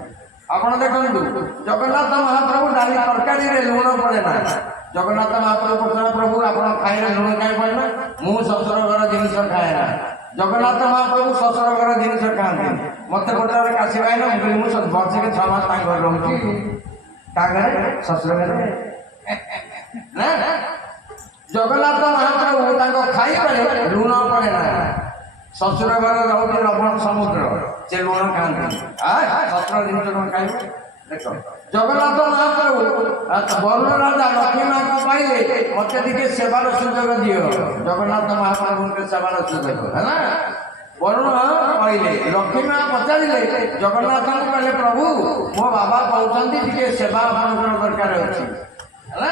ଆପଣ ଦେଖନ୍ତୁ ଜଗନ୍ନାଥ ମହାପ୍ରଭୁ ଡାଲି ତରକାରୀରେ ଲୁଣ ପଡ଼େ ନା। ଜଗନ୍ନାଥ ମହାପ୍ରଭୁ ପଚାର ପ୍ରଭୁ ଆପଣ ଖାଇଲେ ଲୁଣ କାହିଁ ପଡ଼େ ନା? ମୁଁ ଶ୍ୱଶୁର ଘର ଜିନିଷ ଖାଏ ନା। ଜଗନ୍ନାଥ ମହାପ୍ରଭୁ ଶ୍ୱଶୁର ଘର ଜିନିଷ ଖାଆନ୍ତି। ମତେ ପଚାରେ କାଶୀ ଭାଇ ନା, ମୁଁ ବର୍ଷକେ 6 ମାସ ତାଙ୍କ ଘରେ ରହୁଛି। କାହା ଘରେ? ଶ୍ୱଶୁର ଘରେ ନା। ଜଗନ୍ନାଥ ମହାପ୍ରଭୁ ତାଙ୍କ ଖାଇବାରେ ଲୁଣ ପଡ଼େ ନା। ଶ୍ୱଶୁର ଘର ରହୁଛି ଲବଣ ସମୁଦ୍ର, ସେ ଲୁଣ ଖାଆନ୍ତି। ଶ୍ୱଶୁର ଜିନିଷ କଣ ଖାଇବେ? ଦେଖ ଜଗନ୍ନାଥ ମହାପ୍ରଭୁ ବରୁଣ ରାଜା ଲକ୍ଷ୍ମୀ ମାଙ୍କୁ ପାଇଲେ ମତେ ଟିକେ ସେବାର ସୁଯୋଗ ଦିଅ। ଜଗନ୍ନାଥ ମହାପ୍ରଭୁଙ୍କ ସେବାର ସୁଯୋଗ ହେଲା। ବରୁଣ କହିଲେ, ଲକ୍ଷ୍ମୀ ମା ପଚାରିଲେ ଜଗନ୍ନାଥଙ୍କୁ କହିଲେ, ପ୍ରଭୁ ମୋ ବାବା କହୁଛନ୍ତି ଟିକେ ସେବା ଆପଣଙ୍କର ଦରକାର ଅଛି ହେଲା।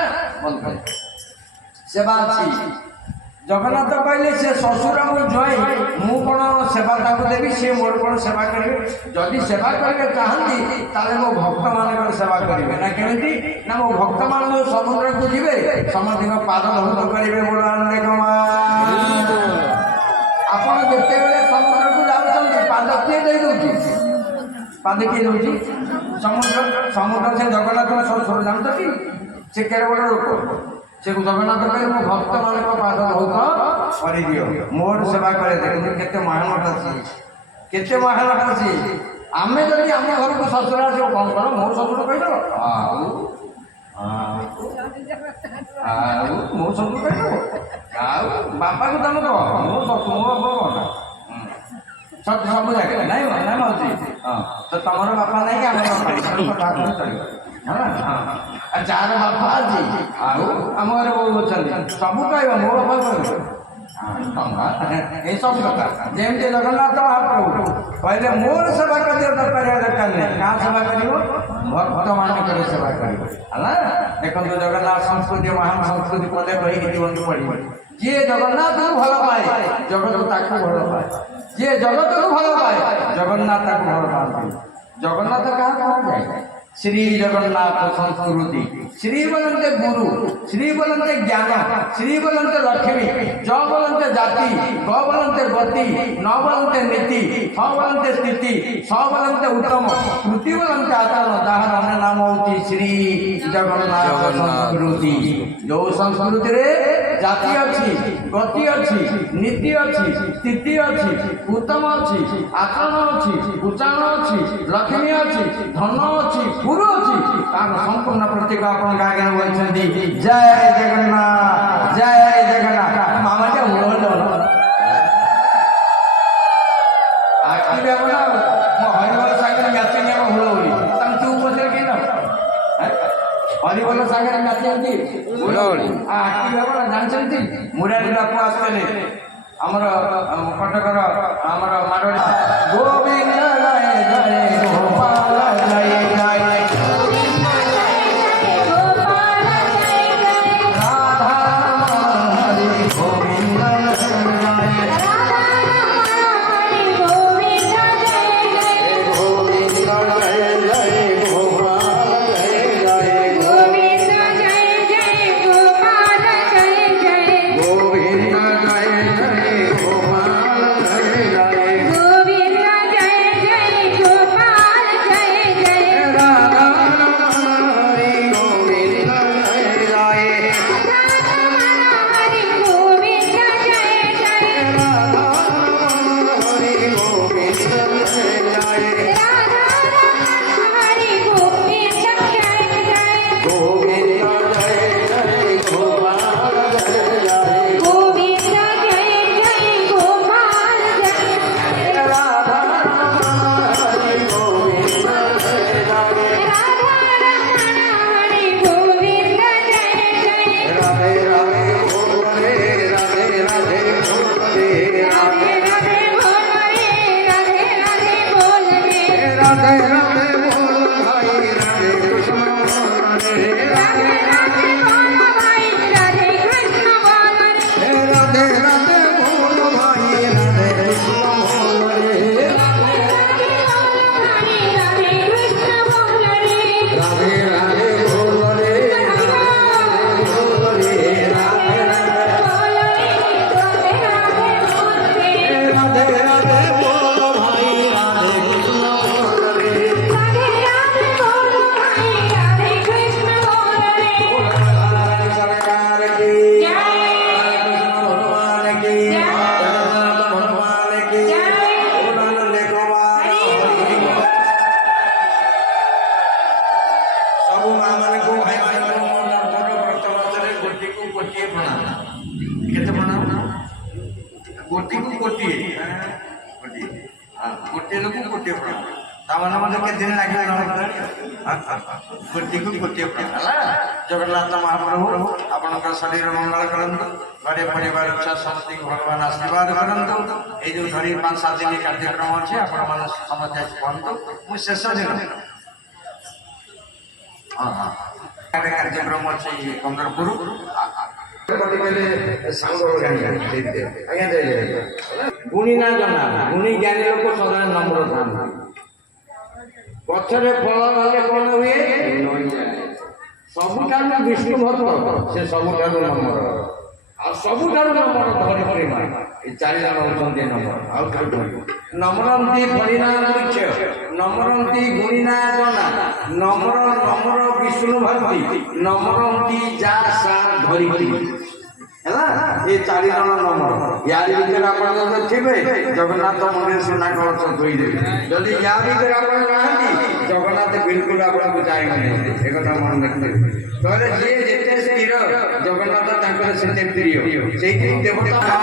ସେବା ଅଛି। ଜଗନ୍ନାଥ କହିଲେ ସେ ଶ୍ୱଶୁର ମୁଁ ଜଇଁ, ମୁଁ କ'ଣ ସେବା ତାଙ୍କୁ ଦେବି? ସିଏ ମୋର କ'ଣ ସେବା କରିବେ? ଯଦି ସେବା କରିବେ ଚାହାନ୍ତି ତାହେଲେ ମୋ ଭକ୍ତମାନଙ୍କର ସେବା କରିବେ। ନା କେମିତି? ନା ମୋ ଭକ୍ତମାନେ ସମୁଦ୍ରକୁ ଯିବେ, ସମସ୍ତଙ୍କ ପାଦ ଧୌତ କରିବେ। ଆପଣ ଯେତେବେଳେ ସମୁଦ୍ରକୁ ଯାଉଛନ୍ତି ପାଦ କିଏ ଦେଇ ଦେଉଛି? ପାଦ କିଏ ଦେଉଛି? ସମୁଦ୍ର ସେ ଜଗନ୍ନାଥଙ୍କ ଶ୍ୱଶୁର ଜାଣୁଛନ୍ତି। ସେ କେତେ ବଡ଼ ଲୋକ। ସେ ଜଗନ୍ନାଥ କହିଲେ ମୋ ଭକ୍ତମାନଙ୍କ ପାଦ ଧୌତ କରିଦିଅ, ମୋର ସେବା କରେ। ଦେଖନ୍ତୁ କେତେ ମହାନଟ ଅଛି, କେତେ ମହାନଟ ଅଛି। ଆମେ ଯଦି ଆମ ଘରକୁ ଶ୍ୱଶୁର ଆସିବ କ'ଣ କର? ମୋ ଶ୍ୱଶୁର କହିଦେବ, ମୋ ଶ୍ୱଶୁର କହିଦେବ, ଆଉ ବାପାକୁ ତମେ କହ ମୋ ଶ୍ୱଶୁର ମୋ ସବୁ ଜାଗାରେ ନାଇଁ ନାଇଁ ମାଉସୀ। ତ ତମର ବାପା ନାହିଁ କି ଆମର ବାପା ଚଳିବ ହେଲା। ଆଉ ଯାହାର ବାପା ଅଛି ଆଉ ଆମ ଘରେ ବୋଉ ଅଛନ୍ତି, ସବୁ କହିବ ମୋ ବାପା କହିବ। ଏସବୁ କଥା ଯେମିତି ଜଗନ୍ନାଥ ମହାପ୍ରଭୁ କହିଲେ ମୋର ସେବା କରିବା ଦରକାର ନାହିଁ। କାହା ସେବା କରିବ? ଭକ୍ତମାନଙ୍କର ସେବା କରିବ ହେଲା। ଦେଖନ୍ତୁ ଜଗନ୍ନାଥ ସଂସ୍କୃତି ମହାନ ସଂସ୍କୃତି ପଦେ କହିକି ଜୀବନକୁ ପଡ଼ିବ। ଯିଏ ଜଗନ୍ନାଥକୁ ଭଲ ପାଏ ଜଗତ ତାକୁ ଭଲ ପାଏ, ଯିଏ ଜଗତକୁ ଭଲ ପାଏ ଜଗନ୍ନାଥ ତାକୁ ଭଲ ପାଆନ୍ତି। ଜଗନ୍ନାଥ କାହାକୁ କୁହାଯାଏ? श्री जगन्नाथ संस्कृति। श्री बोलते गुरु, श्री बोलते ज्ञान, श्री बोलते लक्ष्मी, ज बोलते जाति, ग बोलते गति, न बोलते नीति, स बोलते स्थिति, स बोलते उत्तम, कृति बोलते आचरण। ताहार अन्य नाम होती श्री जगन्नाथ संस्कृति। जो संस्कृति रे जाति अच्छी, गति अच्छी, नीति अच्छी, स्थिति अच्छी, उत्तम अच्छी, आचरण अच्छी, उच्चारण अच्छी, लक्ष्मी अच्छी, धन अच्छी, गुरु अच्छी, तार संपूर्ण प्रतीक आपण आगे बोलते जय जगन्नाथ जय जगन्नाथ। मामा क्या हुआ आखिर बोला मो हरिबल सागर नाचे ने हुआ बोली तुम तू पछर के न हरिबल सागर नाचे की हुआ बोली आखिर बोला जानछंती मुरारी बापू आसले हमर कटकर हमर मारवाड़ी गोविंद जय जय गोपाल जय जय କେତେ ପ୍ରଣାମ? ଗୋଟିକୁ ଗୋଟିଏ ଗୋଟିଏ ଗୋଟିଏ ଲୋକ ଗୋଟିଏ ପ୍ରଣାମ। ତାମାନେ ମୋତେ କେତେ ଦିନ ଲାଗିବ ଗୋଟିକୁ ଗୋଟିଏ ପ୍ରଣାମ ହେଲା। ଜଗନ୍ନାଥ ମହାପ୍ରଭୁ ଆପଣଙ୍କର ଶରୀର ମଙ୍ଗଳ କରନ୍ତୁ, ଘରେ ପରିବାର ଛୁଆ ସମସ୍ତଙ୍କୁ ଭଗବାନ ଆଶୀର୍ବାଦ କରନ୍ତୁ। ଏଇ ଯେଉଁ ଧରି 5-7 ଦିନ କାର୍ଯ୍ୟକ୍ରମ ଅଛି ଆପଣମାନେ ସମସ୍ତେ ଆସି ପହଞ୍ଚନ୍ତୁ। ମୁଁ ଶେଷ ଦିନ କାର୍ଯ୍ୟକ୍ରମ ଅଛି କନ୍ଦରପୁର ଗୁଣୀ ନା ଜଣା ଗୁଣୀ ଜ୍ଞାନୀ ଲୋକ ସଦା ନମ୍ର ଥାନ୍ତି। ଗଛରେ ଫଳ ହେଲେ କଣ ହୁଏ? ସବୁଠାରୁ ବିଷ୍ଣୁ ଭକ୍ତ ସେ ସବୁଠାରୁ ନମ୍ର, ଆଉ ସବୁଠାରୁ ନମ୍ର ଧରି ପ୍ରେମ। ଏ 4 ଜଣ ହଉଛନ୍ତି ନମ୍ର। ଆଉ ନମ୍ରନ୍ତି ଫଳିନା ବୃକ୍ଷ, ନମ୍ରନ୍ତି ଗୁଣିନା ଜନା, ନମ୍ର ନମ୍ର ବିଷ୍ଣୁ ଭକ୍ତି, ନମ୍ରନ୍ତି ଯା ସା ଧରି ହେଲା। ଏ 4 ଜଣ ନମ୍ର। ୟାରି ଭିତରେ ଆପଣ ଯଦି ଥିବେ ଜଗନ୍ନାଥ ମନ୍ଦିର ସୁନା କଳସ ଧୋଇଦେବେ। ଯଦି ୟା ଭିତରେ ଆପଣ ନାହାନ୍ତି ଜଗନ୍ନାଥ ବିଲକୁଲ ଆପଣଙ୍କୁ ଚାହିଁବେନି। ଏ କଥା ମନେ ରଖିଦେବେ। କହିଲେ ଯିଏ ଯେତେ ସ୍ଥିର ଜଗନ୍ନାଥ ତାଙ୍କର ସେତେ ପ୍ରିୟ। ସେଇଠି ଦେବତା